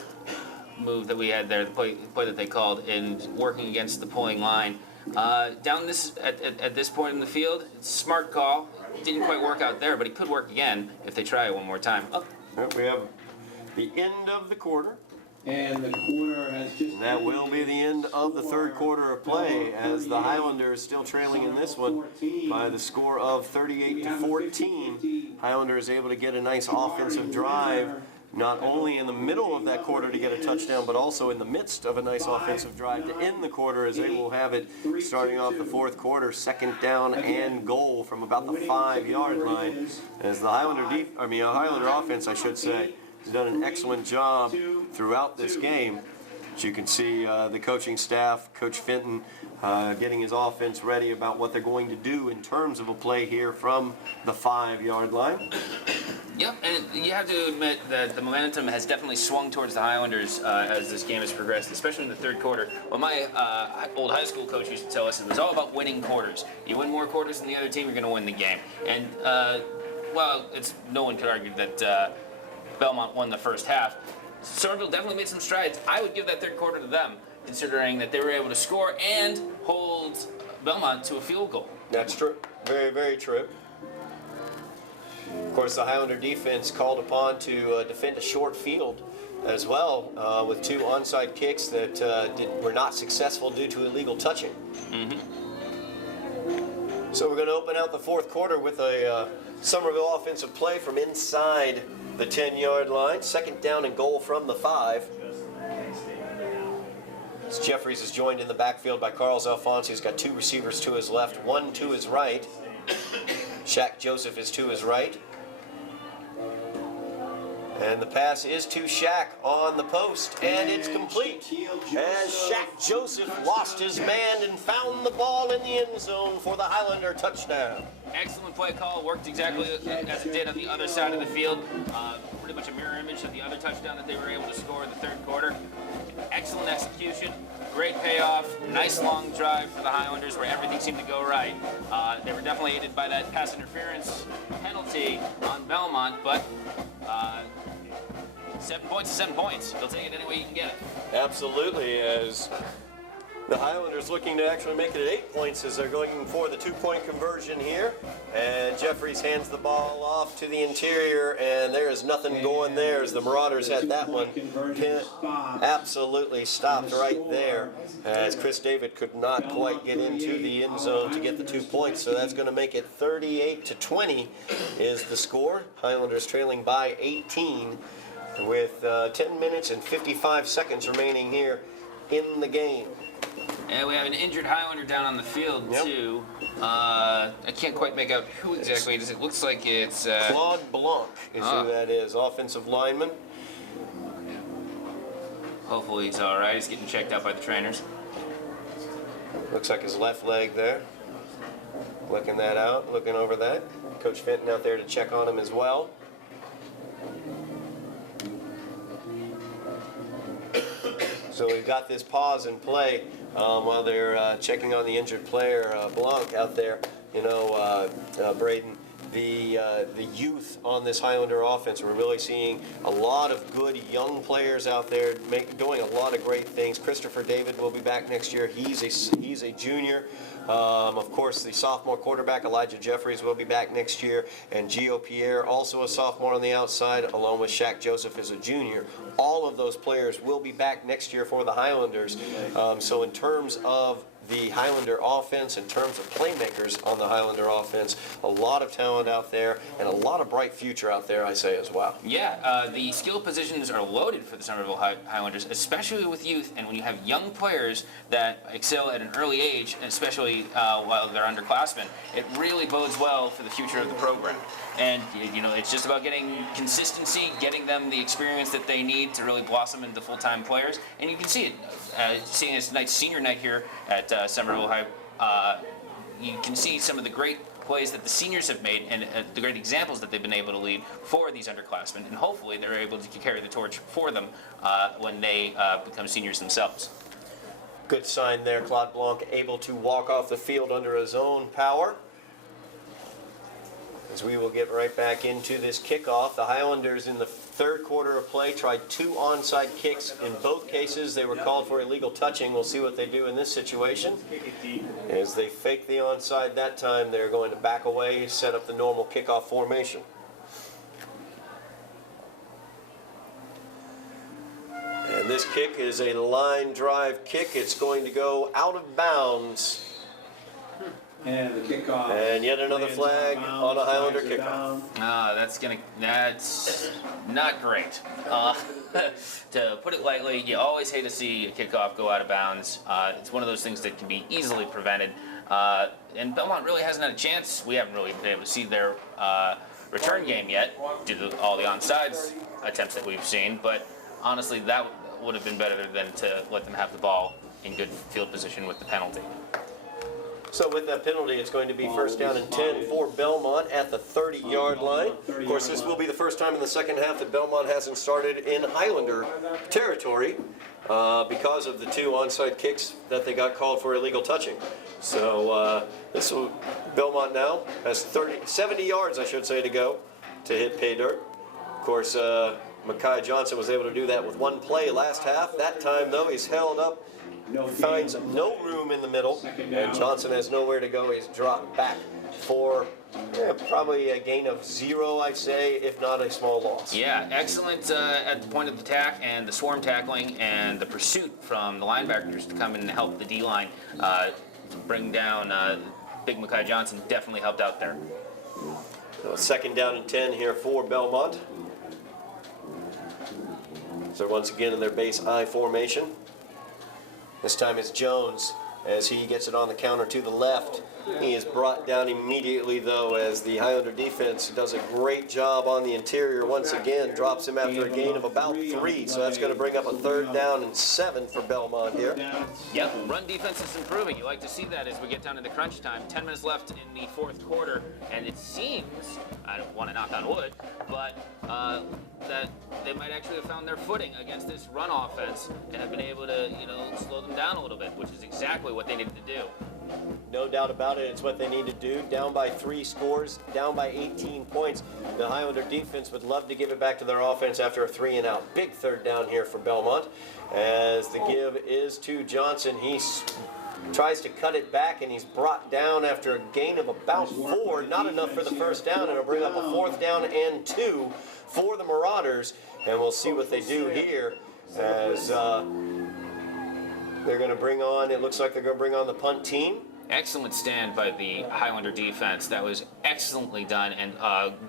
move that we had there, the play that they called, in working against the pulling line. Down this at this point in the field, it's a smart call. Didn't quite work out there, but it could work again if they try it one more time. Oh. Yep, we have the end of the quarter. And the quarter has just... And that will be the end of the third quarter of play as the Highlanders still trailing in this one by the score of 38-14. Highlanders able to get a nice offensive drive, not only in the middle of that quarter to get a touchdown, but also in the midst of a nice offensive drive to end the quarter as they will have it starting off the fourth quarter, second down and goal from about the 5-yard line. As the Highlander offense, I should say, has done an excellent job throughout this game. As you can see, the coaching staff, Coach Fenton, getting his offense ready about what they're going to do in terms of a play here from the 5-yard line. Yep, and you have to admit that the momentum has definitely swung towards the Highlanders as this game has progressed, especially in the third quarter. Well, my old high school coach used to tell us it was all about winning quarters. You win more quarters than the other team, you're going to win the game. And, well, no one could argue that Belmont won the first half. Somerville definitely made some strides. I would give that third quarter to them. considering that they were able to score and hold Belmont to a field goal. That's true. Very, very true. Of course, the Highlander defense called upon to defend a short field as well, with 2 onside kicks that were not successful due to illegal touching. So we're going to open out the fourth quarter with a Somerville offensive play from inside the 10-yard line. 2nd down and goal from the 5. As Jeffries is joined in the backfield by Carlos Alfonso. He's got 2 receivers to his left, 1 to his right. Shaq Joseph is to his right. And the pass is to Shaq on the post, and it's complete. As Shaq Joseph lost his man and found the ball in the end zone for the Highlander touchdown. Excellent play call. Worked exactly as it did on the other side of the field. Pretty much a mirror image of the other touchdown that they were able to score in the 3rd quarter. Excellent execution. Great payoff. Nice long drive for the Highlanders where everything seemed to go right. They were definitely aided by that pass interference penalty on Belmont, but 7 points is 7 points. They'll take it any way you can get it. Absolutely, as the Highlanders looking to actually make it at 8 points as they're going for the 2-point conversion here. And Jeffries hands the ball off to the interior, and there is nothing going there as the Marauders had that one absolutely stopped right there, as Chris David could not quite get into the end zone to get the 2 points. So that's going to make it 38-20 is the score. Highlanders trailing by 18 with 10 minutes and 55 seconds remaining here in the game. And we have an injured Highlander down on the field, too. I can't quite make out who exactly it is. It looks like it's... Claude Blanc is who that is, offensive lineman. Hopefully he's all right. He's getting checked out by the trainers. Looks like his left leg there. Looking that out, looking over that. Coach Fenton out there to check on him as well. So we've got this pause in play while they're checking on the injured player, Blanc, out there. You know, Braden, the youth on this Highlander offense, we're really seeing a lot of good young players out there doing a lot of great things. Christopher David will be back next year. He's a junior. Of course, the sophomore quarterback, Elijah Jeffries, will be back next year. And Gio Pierre, also a sophomore on the outside, along with Shaq Joseph as a junior. All of those players will be back next year for the Highlanders. So in terms of the Highlander offense, in terms of playmakers on the Highlander offense, a lot of talent out there and a lot of bright future out there, I say, as well. Yeah, the skill positions are loaded for the Somerville Highlanders, especially with youth, and when you have young players that excel at an early age, especially while they're underclassmen, it really bodes well for the future of the program. And, you know, it's just about getting consistency, getting them the experience that they need to really blossom into full-time players. And you can see it, seeing this night, senior night here at Somerville High, you can see some of the great plays that the seniors have made and the great examples that they've been able to lead for these underclassmen. And hopefully they're able to carry the torch for them when they become seniors themselves. Good sign there, Claude Blanc able to walk off the field under his own power. As we will get right back into this kickoff, the Highlanders in the 3rd quarter of play tried 2 onside kicks. In both cases, they were called for illegal touching. We'll see what they do in this situation. As they fake the onside that time, they're going to back away, set up the normal kickoff formation. And this kick is a line drive kick. It's going to go out of bounds. And the kickoff. And yet another flag on a Highlander kickoff. That's not great. To put it lightly, you always hate to see a kickoff go out of bounds. It's one of those things that can be easily prevented. And Belmont really hasn't had a chance. We haven't really been able to see their return game yet due to all the onside attempts that we've seen. But honestly, that would have been better than to let them have the ball in good field position with the penalty. So with that penalty, it's going to be 1st down and 10 for Belmont at the 30-yard line. Of course, this will be the first time in the second half that Belmont hasn't started in Highlander territory because of the 2 onside kicks that they got called for illegal touching. So Belmont now has 70 yards, I should say, to go to hit pay dirt. Of course, Makai Johnson was able to do that with 1 play last half. That time, though, he's held up finds no room in the middle, and Johnson has nowhere to go. He's dropped back for probably a gain of 0, I'd say, if not a small loss. Yeah, excellent at the point of attack and the swarm tackling and the pursuit from the linebackers to come in and help the D-line bring down Big Mekhi Johnson. Definitely helped out there. So 2nd down and 10 here for Belmont. So once again in their base I formation. This time it's Jones as he gets it on the counter to the left. He is brought down immediately, though, as the Highlander defense does a great job on the interior. Once again, drops him after a gain of about 3. So that's going to bring up a 3rd down and 7 for Belmont here. Yep, run defense is improving. You like to see that as we get down to the crunch time. 10 minutes left in the 4th quarter, and it seems, I don't want to knock on wood, but that they might actually have found their footing against this run offense and have been able to, slow them down a little bit, which is exactly what they needed to do. No doubt about it, it's what they need to do. Down by 3 scores, down by 18 points. The Highlander defense would love to give it back to their offense after a 3 and out. Big 3rd down here for Belmont. As the give is to Johnson. He tries to cut it back, and he's brought down after a gain of about 4. Not enough for the 1st down, and it'll bring up a 4th down and 2 for the Marauders. And we'll see what they do here as they're going to bring on, it looks like they're going to bring on the punt team. Excellent stand by the Highlander defense. That was excellently done, and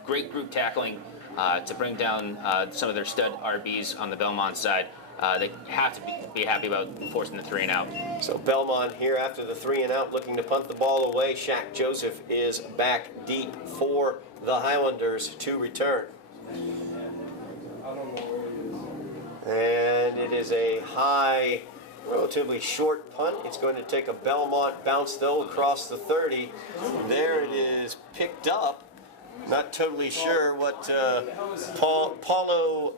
great group tackling to bring down some of their stud RBs on the Belmont side. They have to be happy about forcing the 3 and out. So Belmont here after the 3 and out, looking to punt the ball away. Shaq Joseph is back deep for the Highlanders to return. I don't know where And it is a high, relatively short punt. It's going to take a Belmont bounce, though, across the 30. There it is picked up. Not totally sure what Paulo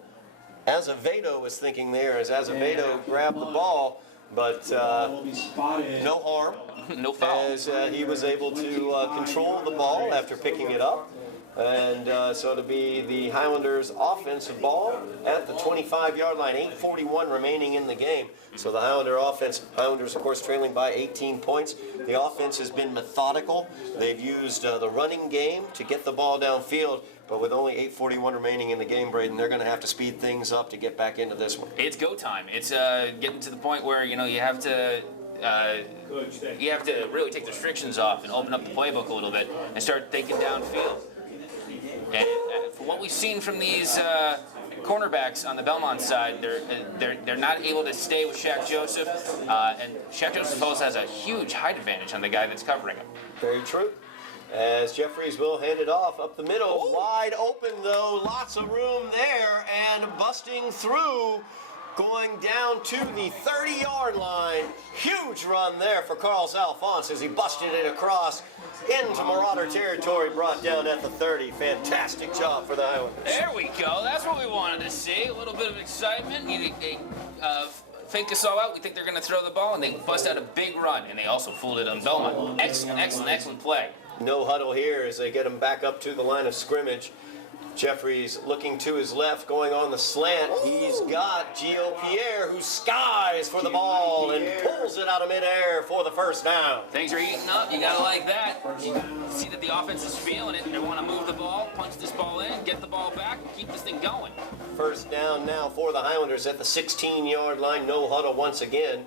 Azevedo was thinking there as Azevedo grabbed the ball, but no harm. No foul. As he was able to control the ball after picking it up. And so it'll be the Highlanders' offensive ball at the 25-yard line. 8:41 remaining in the game. So the Highlanders, of course, trailing by 18 points. The offense has been methodical. They've used the running game to get the ball downfield. But with only 8:41 remaining in the game, Braden, they're going to have to speed things up to get back into this one. It's go time. It's getting to the point where, you have to really take the restrictions off and open up the playbook a little bit and start thinking downfield. And from what we've seen from these cornerbacks on the Belmont side, they're not able to stay with Shaq Joseph, and Shaq Joseph also has a huge height advantage on the guy that's covering him. Very true. As Jeffries will hand it off up the middle, wide open though, lots of room there, and busting through, going down to the 30-yard line. Huge run there for Carlos Alphonse as he busted it across into Marauder territory, brought down at the 30. Fantastic job for the Highlanders. There we go. That's what we wanted to see. A little bit of excitement. They fake us all out. We think they're going to throw the ball, and they bust out a big run, and they also fooled it on Belmont. Excellent play. No huddle here as they get him back up to the line of scrimmage. Jeffries looking to his left, going on the slant. He's got Gio Pierre, who skies for the ball and pulls it out of midair for the 1st down. Things are eating up. You got to like that. You see that the offense is feeling it. They want to move the ball, punch this ball in, get the ball back, and keep this thing going. 1st down now for the Highlanders at the 16-yard line. No huddle once again.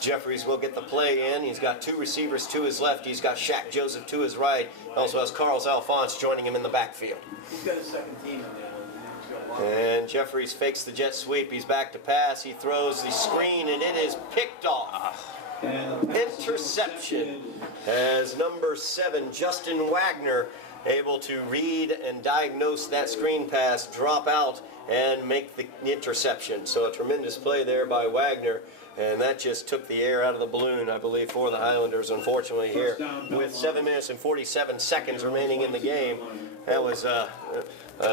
Jeffries will get the play in. He's got 2 receivers to his left. He's got Shaq Joseph to his right. He also has Carlos Alphonse joining him in the backfield. He's got a second team in there. And Jeffries fakes the jet sweep. He's back to pass. He throws the screen, and it is picked off. Interception. As number 7, Justin Wagner, able to read and diagnose that screen pass, drop out, and make the interception. So a tremendous play there by Wagner. And that just took the air out of the balloon, I believe, for the Highlanders, unfortunately, here. With 7 minutes and 47 seconds remaining in the game, that was a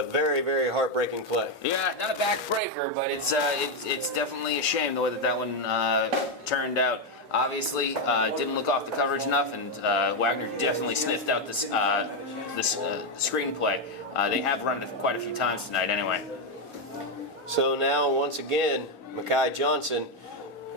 very, very heartbreaking play. Yeah, not a backbreaker, but it's definitely a shame the way that one turned out. Obviously, didn't look off the coverage enough, and Wagner definitely sniffed out this screenplay. They have run it quite a few times tonight anyway. So now, once again, Mekhi Johnson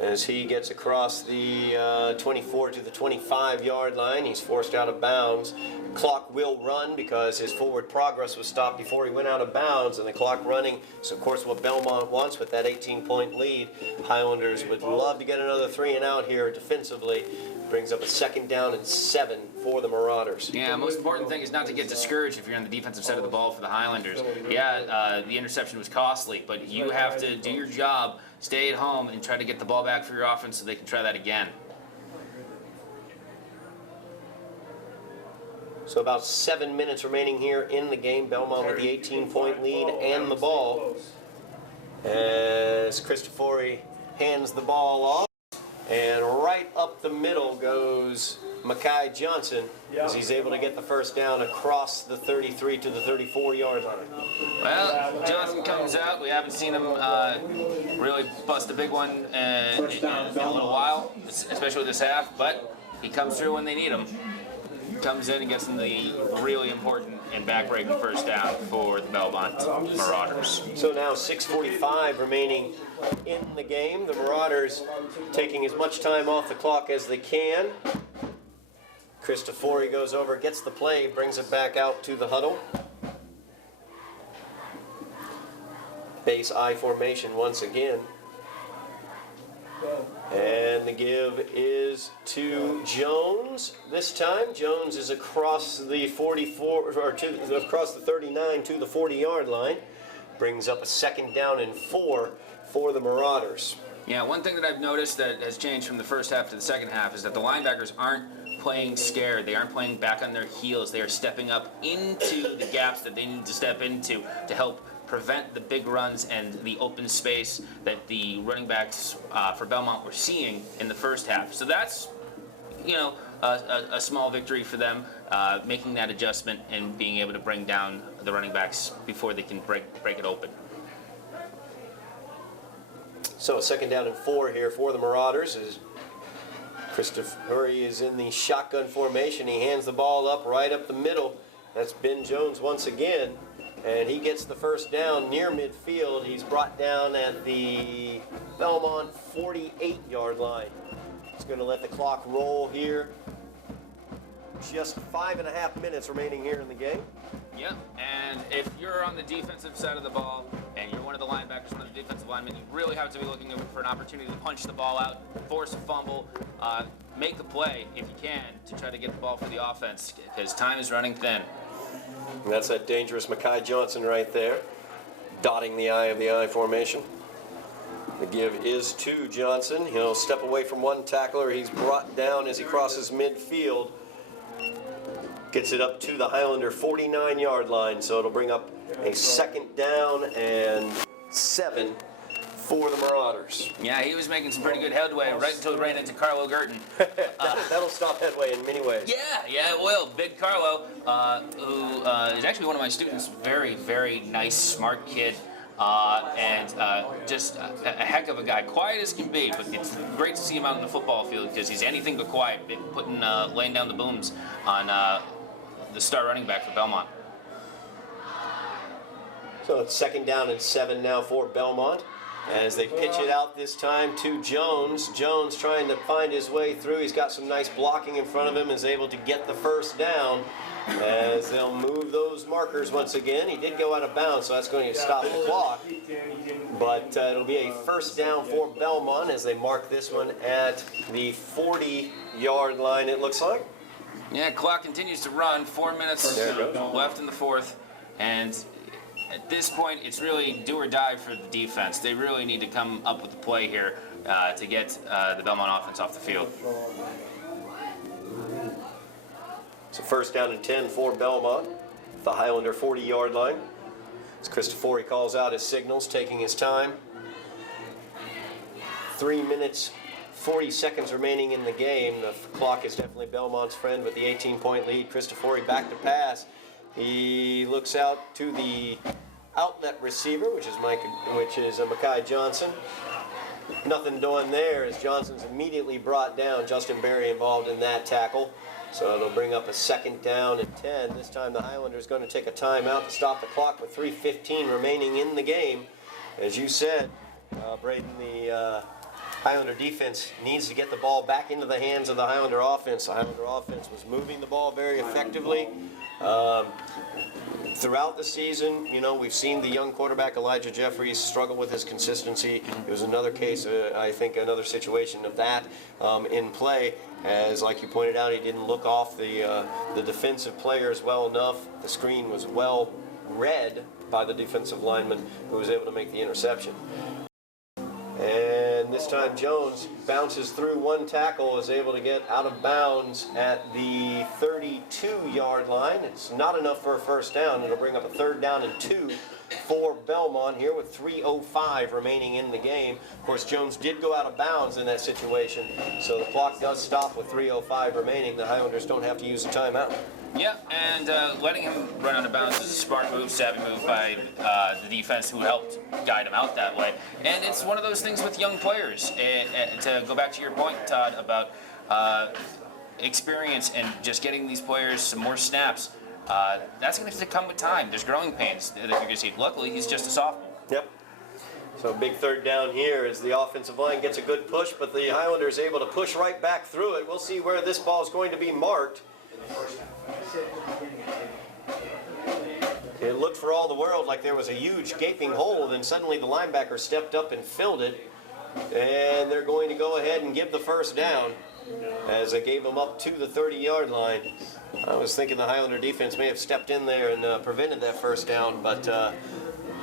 as he gets across the 24 to the 25-yard line. He's forced out of bounds. Clock will run because his forward progress was stopped before he went out of bounds, and the clock running is of course what Belmont wants with that 18-point lead. Highlanders would love to get another 3 and out here defensively. Brings up a 2nd down and 7 for the Marauders. Yeah, most important thing is not to get discouraged if you're on the defensive side of the ball for the Highlanders. Yeah, the interception was costly, but you have to do your job, stay at home, and try to get the ball back for your offense so they can try that again. So about 7 minutes remaining here in the game. Belmont with the 18-point lead and the ball. As Cristofori hands the ball off. And right up the middle goes Mackay Johnson as he's able to get the first down across the 33 to the 34-yard line. Well, Johnson comes out. We haven't seen him really bust a big one in a little while, especially this half, but he comes through when they need him. Comes in and gets them the really important and backbreaking first down for the Belmont Marauders. So now 6:45 remaining in the game. The Marauders taking as much time off the clock as they can. Cristofori goes over, gets the play, brings it back out to the huddle. Base I formation once again. And the give is to Jones this time. Jones is across the 44 or across the 39 to the 40-yard line. Brings up a 2nd down and 4 for the Marauders. Yeah, one thing that I've noticed that has changed from the first half to the second half is that the linebackers aren't playing scared. They aren't playing back on their heels. They are stepping up into the gaps that they need to step into to help prevent the big runs and the open space that the running backs for Belmont were seeing in the first half. So that's, you know, a small victory for them, making that adjustment and being able to bring down the running backs before they can break it open. So a 2nd down and 4 here for the Marauders as Cristofori is in the shotgun formation. He hands the ball up right up the middle. That's Ben Jones once again. And he gets the first down near midfield. He's brought down at the Belmont 48-yard line. He's going to let the clock roll here. Just 5.5 minutes remaining here in the game. Yeah, and if you're on the defensive side of the ball and you're one of the linebackers, one of the defensive linemen, you really have to be looking for an opportunity to punch the ball out, force a fumble, make a play if you can to try to get the ball for the offense because time is running thin. And that's that dangerous Mackay Johnson right there, dotting the eye of the I formation. The give is to Johnson. He'll step away from one tackler. He's brought down as he crosses midfield. Gets it up to the Highlander 49-yard line, so it'll bring up a 2nd down and 7 for the Marauders. Yeah, he was making some pretty good headway right until he ran into Carlo Gurton. That'll stop headway in many ways. Yeah, it will. Big Carlo, who is actually one of my students, very, very nice, smart kid, and just a heck of a guy. Quiet as can be, but it's great to see him out in the football field because he's anything but quiet, laying down the booms on the star running back for Belmont. So it's 2nd down and 7 now for Belmont. As they pitch it out this time to Jones. Jones trying to find his way through. He's got some nice blocking in front of him, is able to get the first down as they'll move those markers once again. He did go out of bounds, so that's going to stop the clock. But it'll be a first down for Belmont as they mark this one at the 40-yard line, it looks like. Yeah, clock continues to run. 4 minutes left in the fourth, and at this point, it's really do or die for the defense. They really need to come up with a play here to get the Belmont offense off the field. So first down and 10 for Belmont, the Highlander 40-yard line. As Cristofori calls out his signals, taking his time. 3 minutes, 40 seconds remaining in the game. The clock is definitely Belmont's friend with the 18-point lead. Cristofori back to pass. He looks out to the outlet receiver, which is Mackay Johnson. Nothing doing there as Johnson's immediately brought down. Justin Berry involved in that tackle. So it'll bring up a 2nd down and 10. This time the Highlanders going to take a timeout to stop the clock with 3:15 remaining in the game. As you said, Braden, the Highlander defense needs to get the ball back into the hands of the Highlander offense. The Highlander offense was moving the ball very effectively. Throughout the season, you know, we've seen the young quarterback Elijah Jeffries struggle with his consistency. It was another case, I think, another situation of that in play. As, like you pointed out, he didn't look off the defensive players well enough. The screen was well read by the defensive lineman who was able to make the interception. And this time Jones bounces through one tackle, is able to get out of bounds at the 32-yard line. It's not enough for a first down. It'll bring up a 3rd down and 2 for Belmont here with 3:05 remaining in the game. Of course, Jones did go out of bounds in that situation, so the clock does stop with 3:05 remaining. The Highlanders don't have to use a timeout. Yeah, and letting him run out of bounds is a smart move, savvy move by the defense who helped guide him out that way. And it's one of those things with young players. To go back to your point, Todd, about experience and just getting these players some more snaps, that's going to have to come with time. There's growing pains that you're going to see. Luckily, he's just a sophomore. Yep. So big 3rd down here as the offensive line gets a good push, but the Highlanders able to push right back through it. We'll see where this ball is going to be marked. It looked for all the world like there was a huge gaping hole, then suddenly the linebacker stepped up and filled it, and they're going to go ahead and give the first down as they gave them up to the 30-yard line. I was thinking the Highlander defense may have stepped in there and prevented that first down, but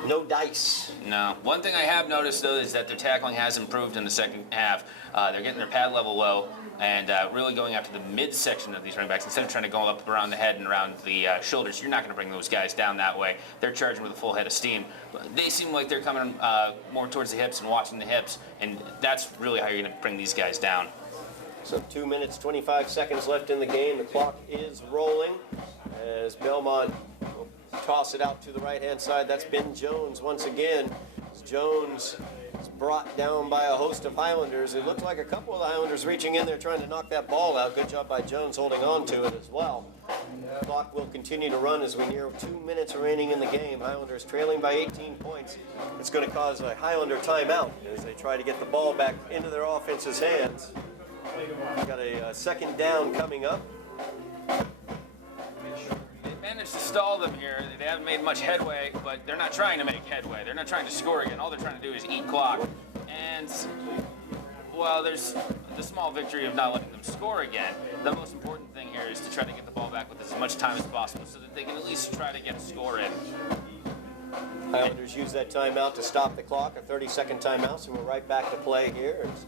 no dice. No. One thing I have noticed, though, is that their tackling has improved in the second half. They're getting their pad level low and really going after the midsection of these running backs. Instead of trying to go up around the head and around the shoulders, you're not going to bring those guys down that way. They're charging with a full head of steam. But they seem like they're coming more towards the hips and watching the hips, and that's really how you're going to bring these guys down. So 2 minutes, 25 seconds left in the game. The clock is rolling as Belmont will toss it out to the right-hand side. That's Ben Jones once again. Jones is brought down by a host of Highlanders. It looked like a couple of the Highlanders reaching in there trying to knock that ball out. Good job by Jones holding on to it as well. The clock will continue to run as we near 2 minutes remaining in the game. Highlanders trailing by 18 points. It's going to cause a Highlander timeout as they try to get the ball back into their offense's hands. We've got a 2nd down coming up. They managed to stall them here. They haven't made much headway, but they're not trying to make headway. They're not trying to score again. All they're trying to do is eat clock. And, well, there's the small victory of not letting them score again. The most important thing here is to try to get the ball back with as much time as possible so that they can at least try to get a score in. Highlanders use that timeout to stop the clock, a 30-second timeout, so we're right back to play here. It's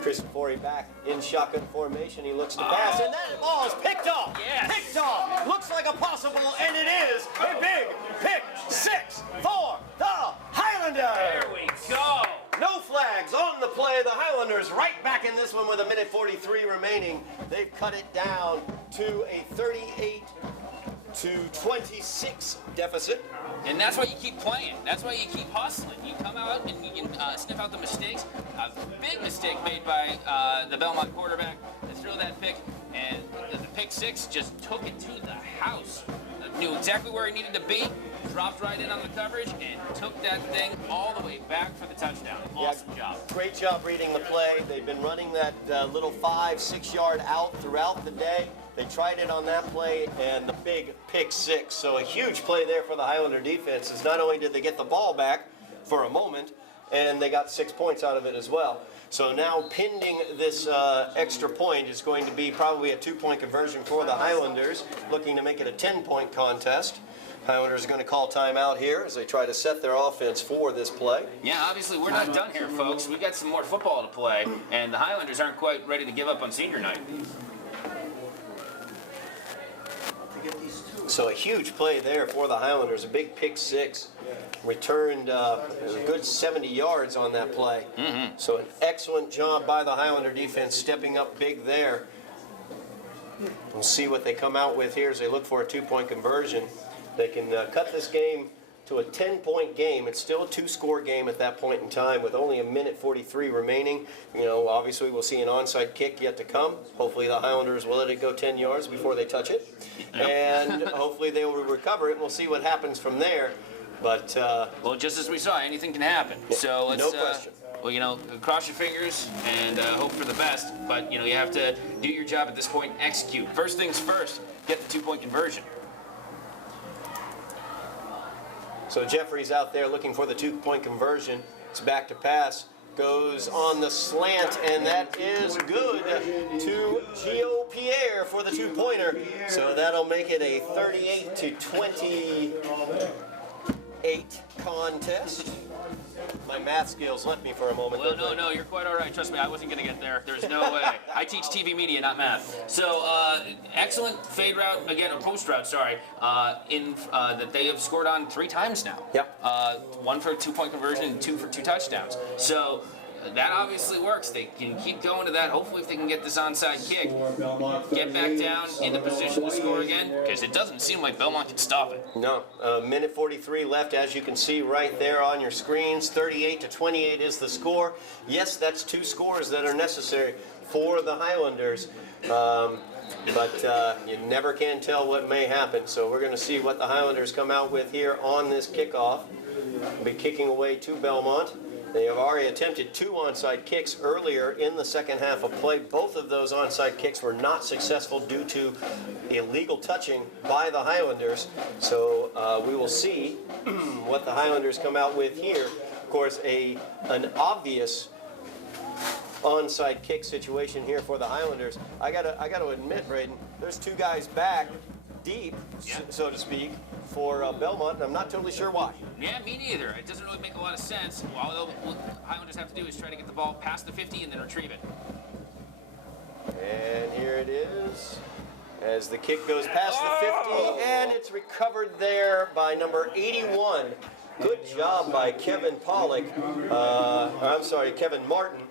Chris Forey back in shotgun formation. He looks to pass, and that ball is picked off. Yes. Picked off. Looks like a possible, and it is a big pick six for the Highlanders. There we go. No flags on the play. The Highlanders right back in this one with 1:43 remaining. They've cut it down to a 38-26 deficit. And that's why you keep playing. That's why you keep hustling. You come out and you can sniff out the mistakes. A big mistake made by the Belmont quarterback to throw that pick, and the pick six just took it to the house. Knew exactly where he needed to be, dropped right in on the coverage, and took that thing all the way back for the touchdown. Awesome job. Great job reading the play. They've been running that little 5-6 yard out throughout the day. They tried it on that play and the big pick six. So a huge play there for the Highlander defense is not only did they get the ball back for a moment, and they got 6 points out of it as well. So now pending this extra point is going to be probably a 2-point conversion for the Highlanders, looking to make it a 10-point contest. Highlanders are going to call timeout here as they try to set their offense for this play. Yeah, obviously we're not done here, folks. We got some more football to play, and the Highlanders aren't quite ready to give up on senior night. So a huge play there for the Highlanders, a big pick six. Returned a good 70 yards on that play. So an excellent job by the Highlander defense, stepping up big there. We'll see what they come out with here as they look for a 2-point conversion. They can cut this game to a 10-point game. It's still a 2-score game at that point in time with only 1:43 remaining. You know, obviously we'll see an onside kick yet to come. Hopefully the Highlanders will let it go 10 yards before they touch it. And hopefully they will recover it, and we'll see what happens from there. But well, just as we saw, anything can happen. So let's no question. well, cross your fingers and hope for the best. But, you have to do your job at this point and execute. First things first, get the 2-point conversion. So Jeffrey's out there looking for the 2-point conversion. It's back to pass. Goes on the slant, and that is good to Gio Pierre for the 2-pointer. So that'll make it a 38-28 contest. My math skills left me for a moment. Well, no, you're quite all right. Trust me, I wasn't going to get there. There's no way. I teach TV media, not math. So, excellent fade route, again, or post route, sorry, that they have scored on 3 times now. Yep. 1 for a 2-point conversion and 2 for 2 touchdowns. So, that obviously works. They can keep going to that. Hopefully, if they can get this onside kick, get back down in the position to score again, because it doesn't seem like Belmont can stop it. No, minute 43 left, as you can see right there on your screens. 38-28 is the score. Yes, that's 2 scores that are necessary for the Highlanders. But you never can tell what may happen. So we're going to see what the Highlanders come out with here on this kickoff. Be kicking away to Belmont. They have already attempted 2 onside kicks earlier in the second half of play. Both of those onside kicks were not successful due to illegal touching by the Highlanders. So we will see what the Highlanders come out with here. Of course, an obvious onside kick situation here for the Highlanders. I gotta admit, Braden, there's 2 guys back deep, so to speak, for Belmont, and I'm not totally sure why. Yeah, me neither. It doesn't really make a lot of sense. All the Highlanders have to do is try to get the ball past the 50 and then retrieve it. And here it is, as the kick goes past the 50, and it's recovered there by number 81. Good job by Kevin Martin.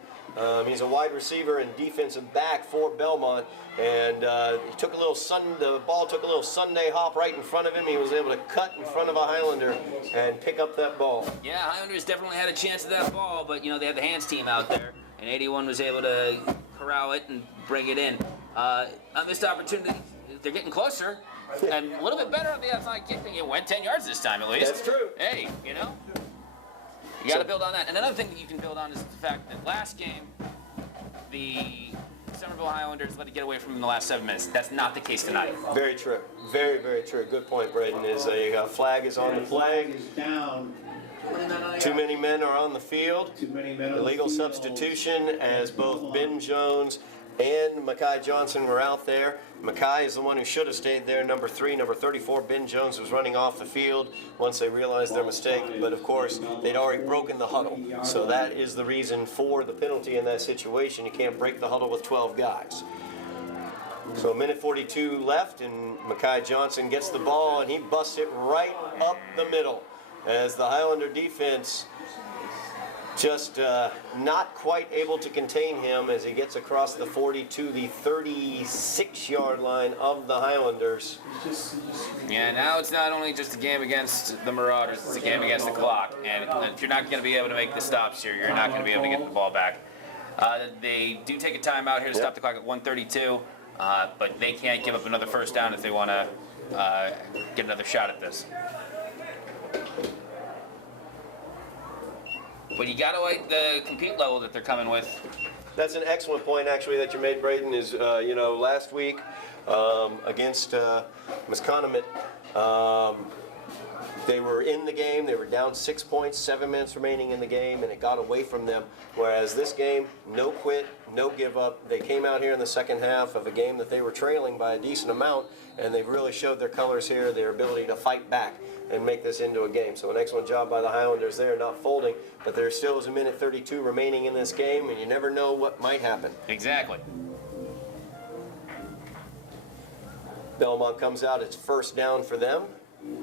He's a wide receiver and defensive back for Belmont, and he took the ball took a little Sunday hop right in front of him. He was able to cut in front of a Highlander and pick up that ball. Yeah, Highlanders definitely had a chance at that ball, but they had the hands team out there, and 81 was able to corral it and bring it in. On missed opportunity, they're getting closer, and a little bit better on the outside kick. It went 10 yards this time at least. That's true. Hey, you got to build on that. And another thing that you can build on is the fact that last game, the Somerville Highlanders let it get away from them in the last 7 minutes. That's not the case tonight. Very true. Very, very true. Good point, Braden. A flag is on the flag. Down. Too many men are on the field. Too many men on the Illegal field. substitution, as both Ben Jones and Mackay Johnson were out there. Mackay is the one who should have stayed there. Number 3, number 34, Ben Jones was running off the field once they realized their mistake. But of course, they'd already broken the huddle. So that is the reason for the penalty in that situation. You can't break the huddle with 12 guys. So a minute 42 left, and Mackay Johnson gets the ball, and he busts it right up the middle as the Highlander defense just not quite able to contain him as he gets across the 40 to the 36-yard line of the Highlanders. Yeah, now it's not only just a game against the Marauders, it's a game against the clock. And if you're not going to be able to make the stops here, you're not going to be able to get the ball back. They do take a timeout here to stop the clock at 1:32, but they can't give up another first down if they want to get another shot at this. But you got to like the compete level that they're coming with. That's an excellent point, actually, that you made, Braden, is, last week against Masconomet, they were in the game. They were down 6 points, 7 minutes remaining in the game, and it got away from them. Whereas this game, no quit, no give up. They came out here in the second half of a game that they were trailing by a decent amount, and they've really showed their colors here, their ability to fight back and make this into a game. So an excellent job by the Highlanders there, not folding, but there still is a minute 32 remaining in this game, and you never know what might happen. Exactly. Belmont comes out, it's first down for them,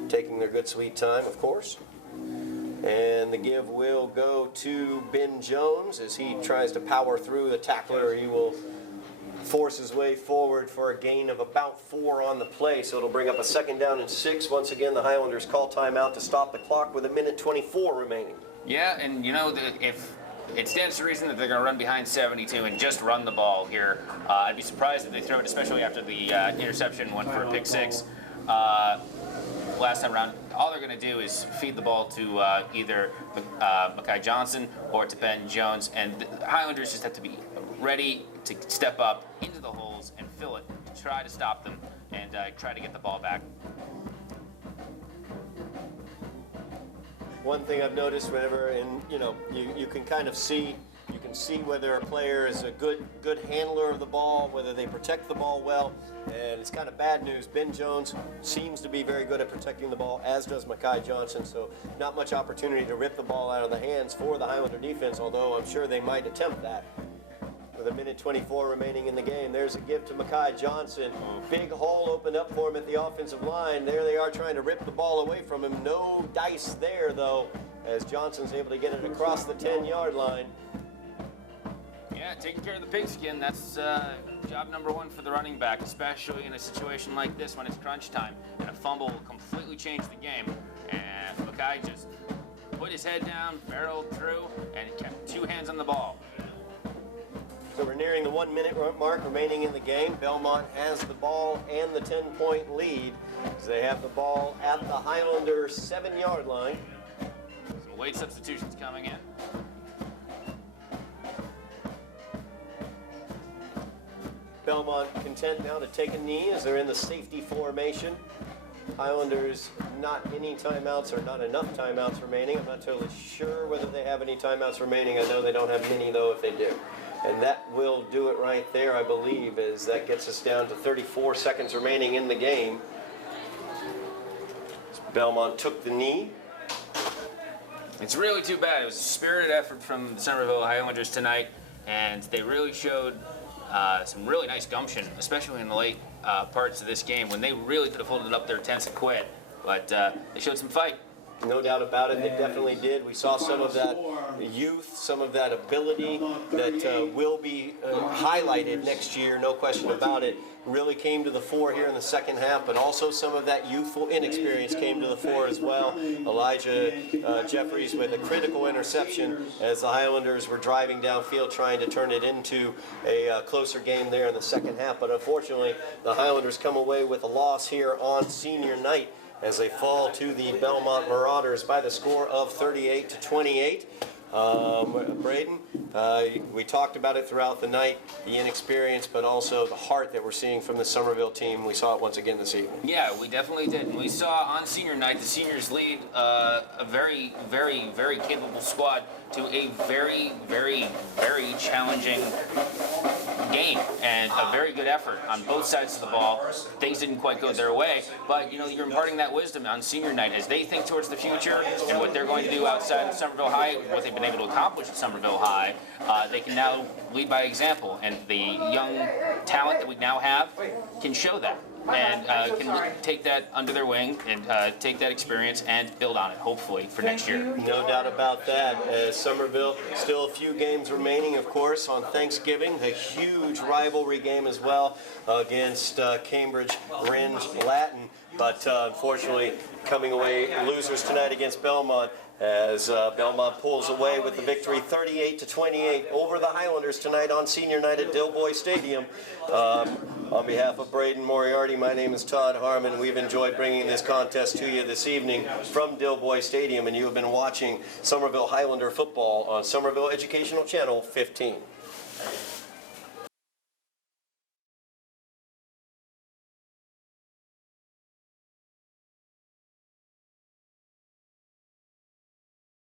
taking their good sweet time, of course. And the give will go to Ben Jones as he tries to power through the tackler. He will force his way forward for a gain of about 4 on the play, so it'll bring up a 2nd down and 6. Once again, the Highlanders call timeout to stop the clock with a minute 24 remaining. Yeah, and if it stands to reason that they're going to run behind 72 and just run the ball here, I'd be surprised if they throw it, especially after the interception one for a pick 6. last time around, all they're going to do is feed the ball to either Mackay Johnson or to Ben Jones, and the Highlanders just have to be ready to step up into the holes and fill it to try to stop them and try to get the ball back. One thing I've noticed whenever, and you can kind of see, you can see whether a player is a good handler of the ball, whether they protect the ball well, and it's kind of bad news. Ben Jones seems to be very good at protecting the ball, as does Mackay Johnson, so not much opportunity to rip the ball out of the hands for the Highlander defense, although I'm sure they might attempt that. With 1:24 remaining in the game, there's a give to Mackay Johnson. Big hole opened up for him at the offensive line. There they are trying to rip the ball away from him. No dice there, though, as Johnson's able to get it across the 10-yard line. Yeah, taking care of the pigskin, that's job number one for the running back, especially in a situation like this when it's crunch time. And a fumble will completely change the game. And Mackay just put his head down, barreled through, and kept two hands on the ball. So we're nearing the 1 minute mark remaining in the game. Belmont has the ball and the 10-point lead as they have the ball at the Highlander 7-yard line. Some late substitutions coming in. Belmont content now to take a knee as they're in the safety formation. Highlanders not any timeouts or not enough timeouts remaining. I'm not totally sure whether they have any timeouts remaining. I know they don't have many though if they do. And that will do it right there, I believe, as that gets us down to 34 seconds remaining in the game. Belmont took the knee. It's really too bad. It was a spirited effort from the Somerville Highlanders tonight, and they really showed some really nice gumption, especially in the late parts of this game when they really could have folded up their tents and quit. But they showed some fight. No doubt about it, they definitely did. We saw some of that youth, some of that ability that will be highlighted next year, no question about it. Really came to the fore here in the second half, but also some of that youthful inexperience came to the fore as well. Elijah Jeffries with a critical interception as the Highlanders were driving downfield trying to turn it into a closer game there in the second half. But unfortunately, the Highlanders come away with a loss here on senior night as they fall to the Belmont Marauders by the score of 38-28. Braden, we talked about it throughout the night, the inexperience, but also the heart that we're seeing from the Somerville team. We saw it once again this evening. Yeah, we definitely did. And we saw on senior night, the seniors lead a very, very, very capable squad to a very, very, very challenging game and a very good effort on both sides of the ball. Things didn't quite go their way, but you're imparting that wisdom on senior night as they think towards the future and what they're going to do outside of Somerville High, what they've been able to accomplish at Somerville High. They can now lead by example, and the young talent that we now have can show that and can take that under their wing and take that experience and build on it, hopefully, for next year. No doubt about that. Somerville, still a few games remaining, of course, on Thanksgiving. A huge rivalry game as well against Cambridge Rindge Latin. But unfortunately, coming away losers tonight against Belmont as Belmont pulls away with the victory 38-28 over the Highlanders tonight on senior night at Dilboy Stadium. On behalf of Braden, Moriarty, my name is Todd Harmon. We've enjoyed bringing this contest to you this evening from Dilboy Stadium, and you have been watching Somerville Highlander football on Somerville Educational Channel 15.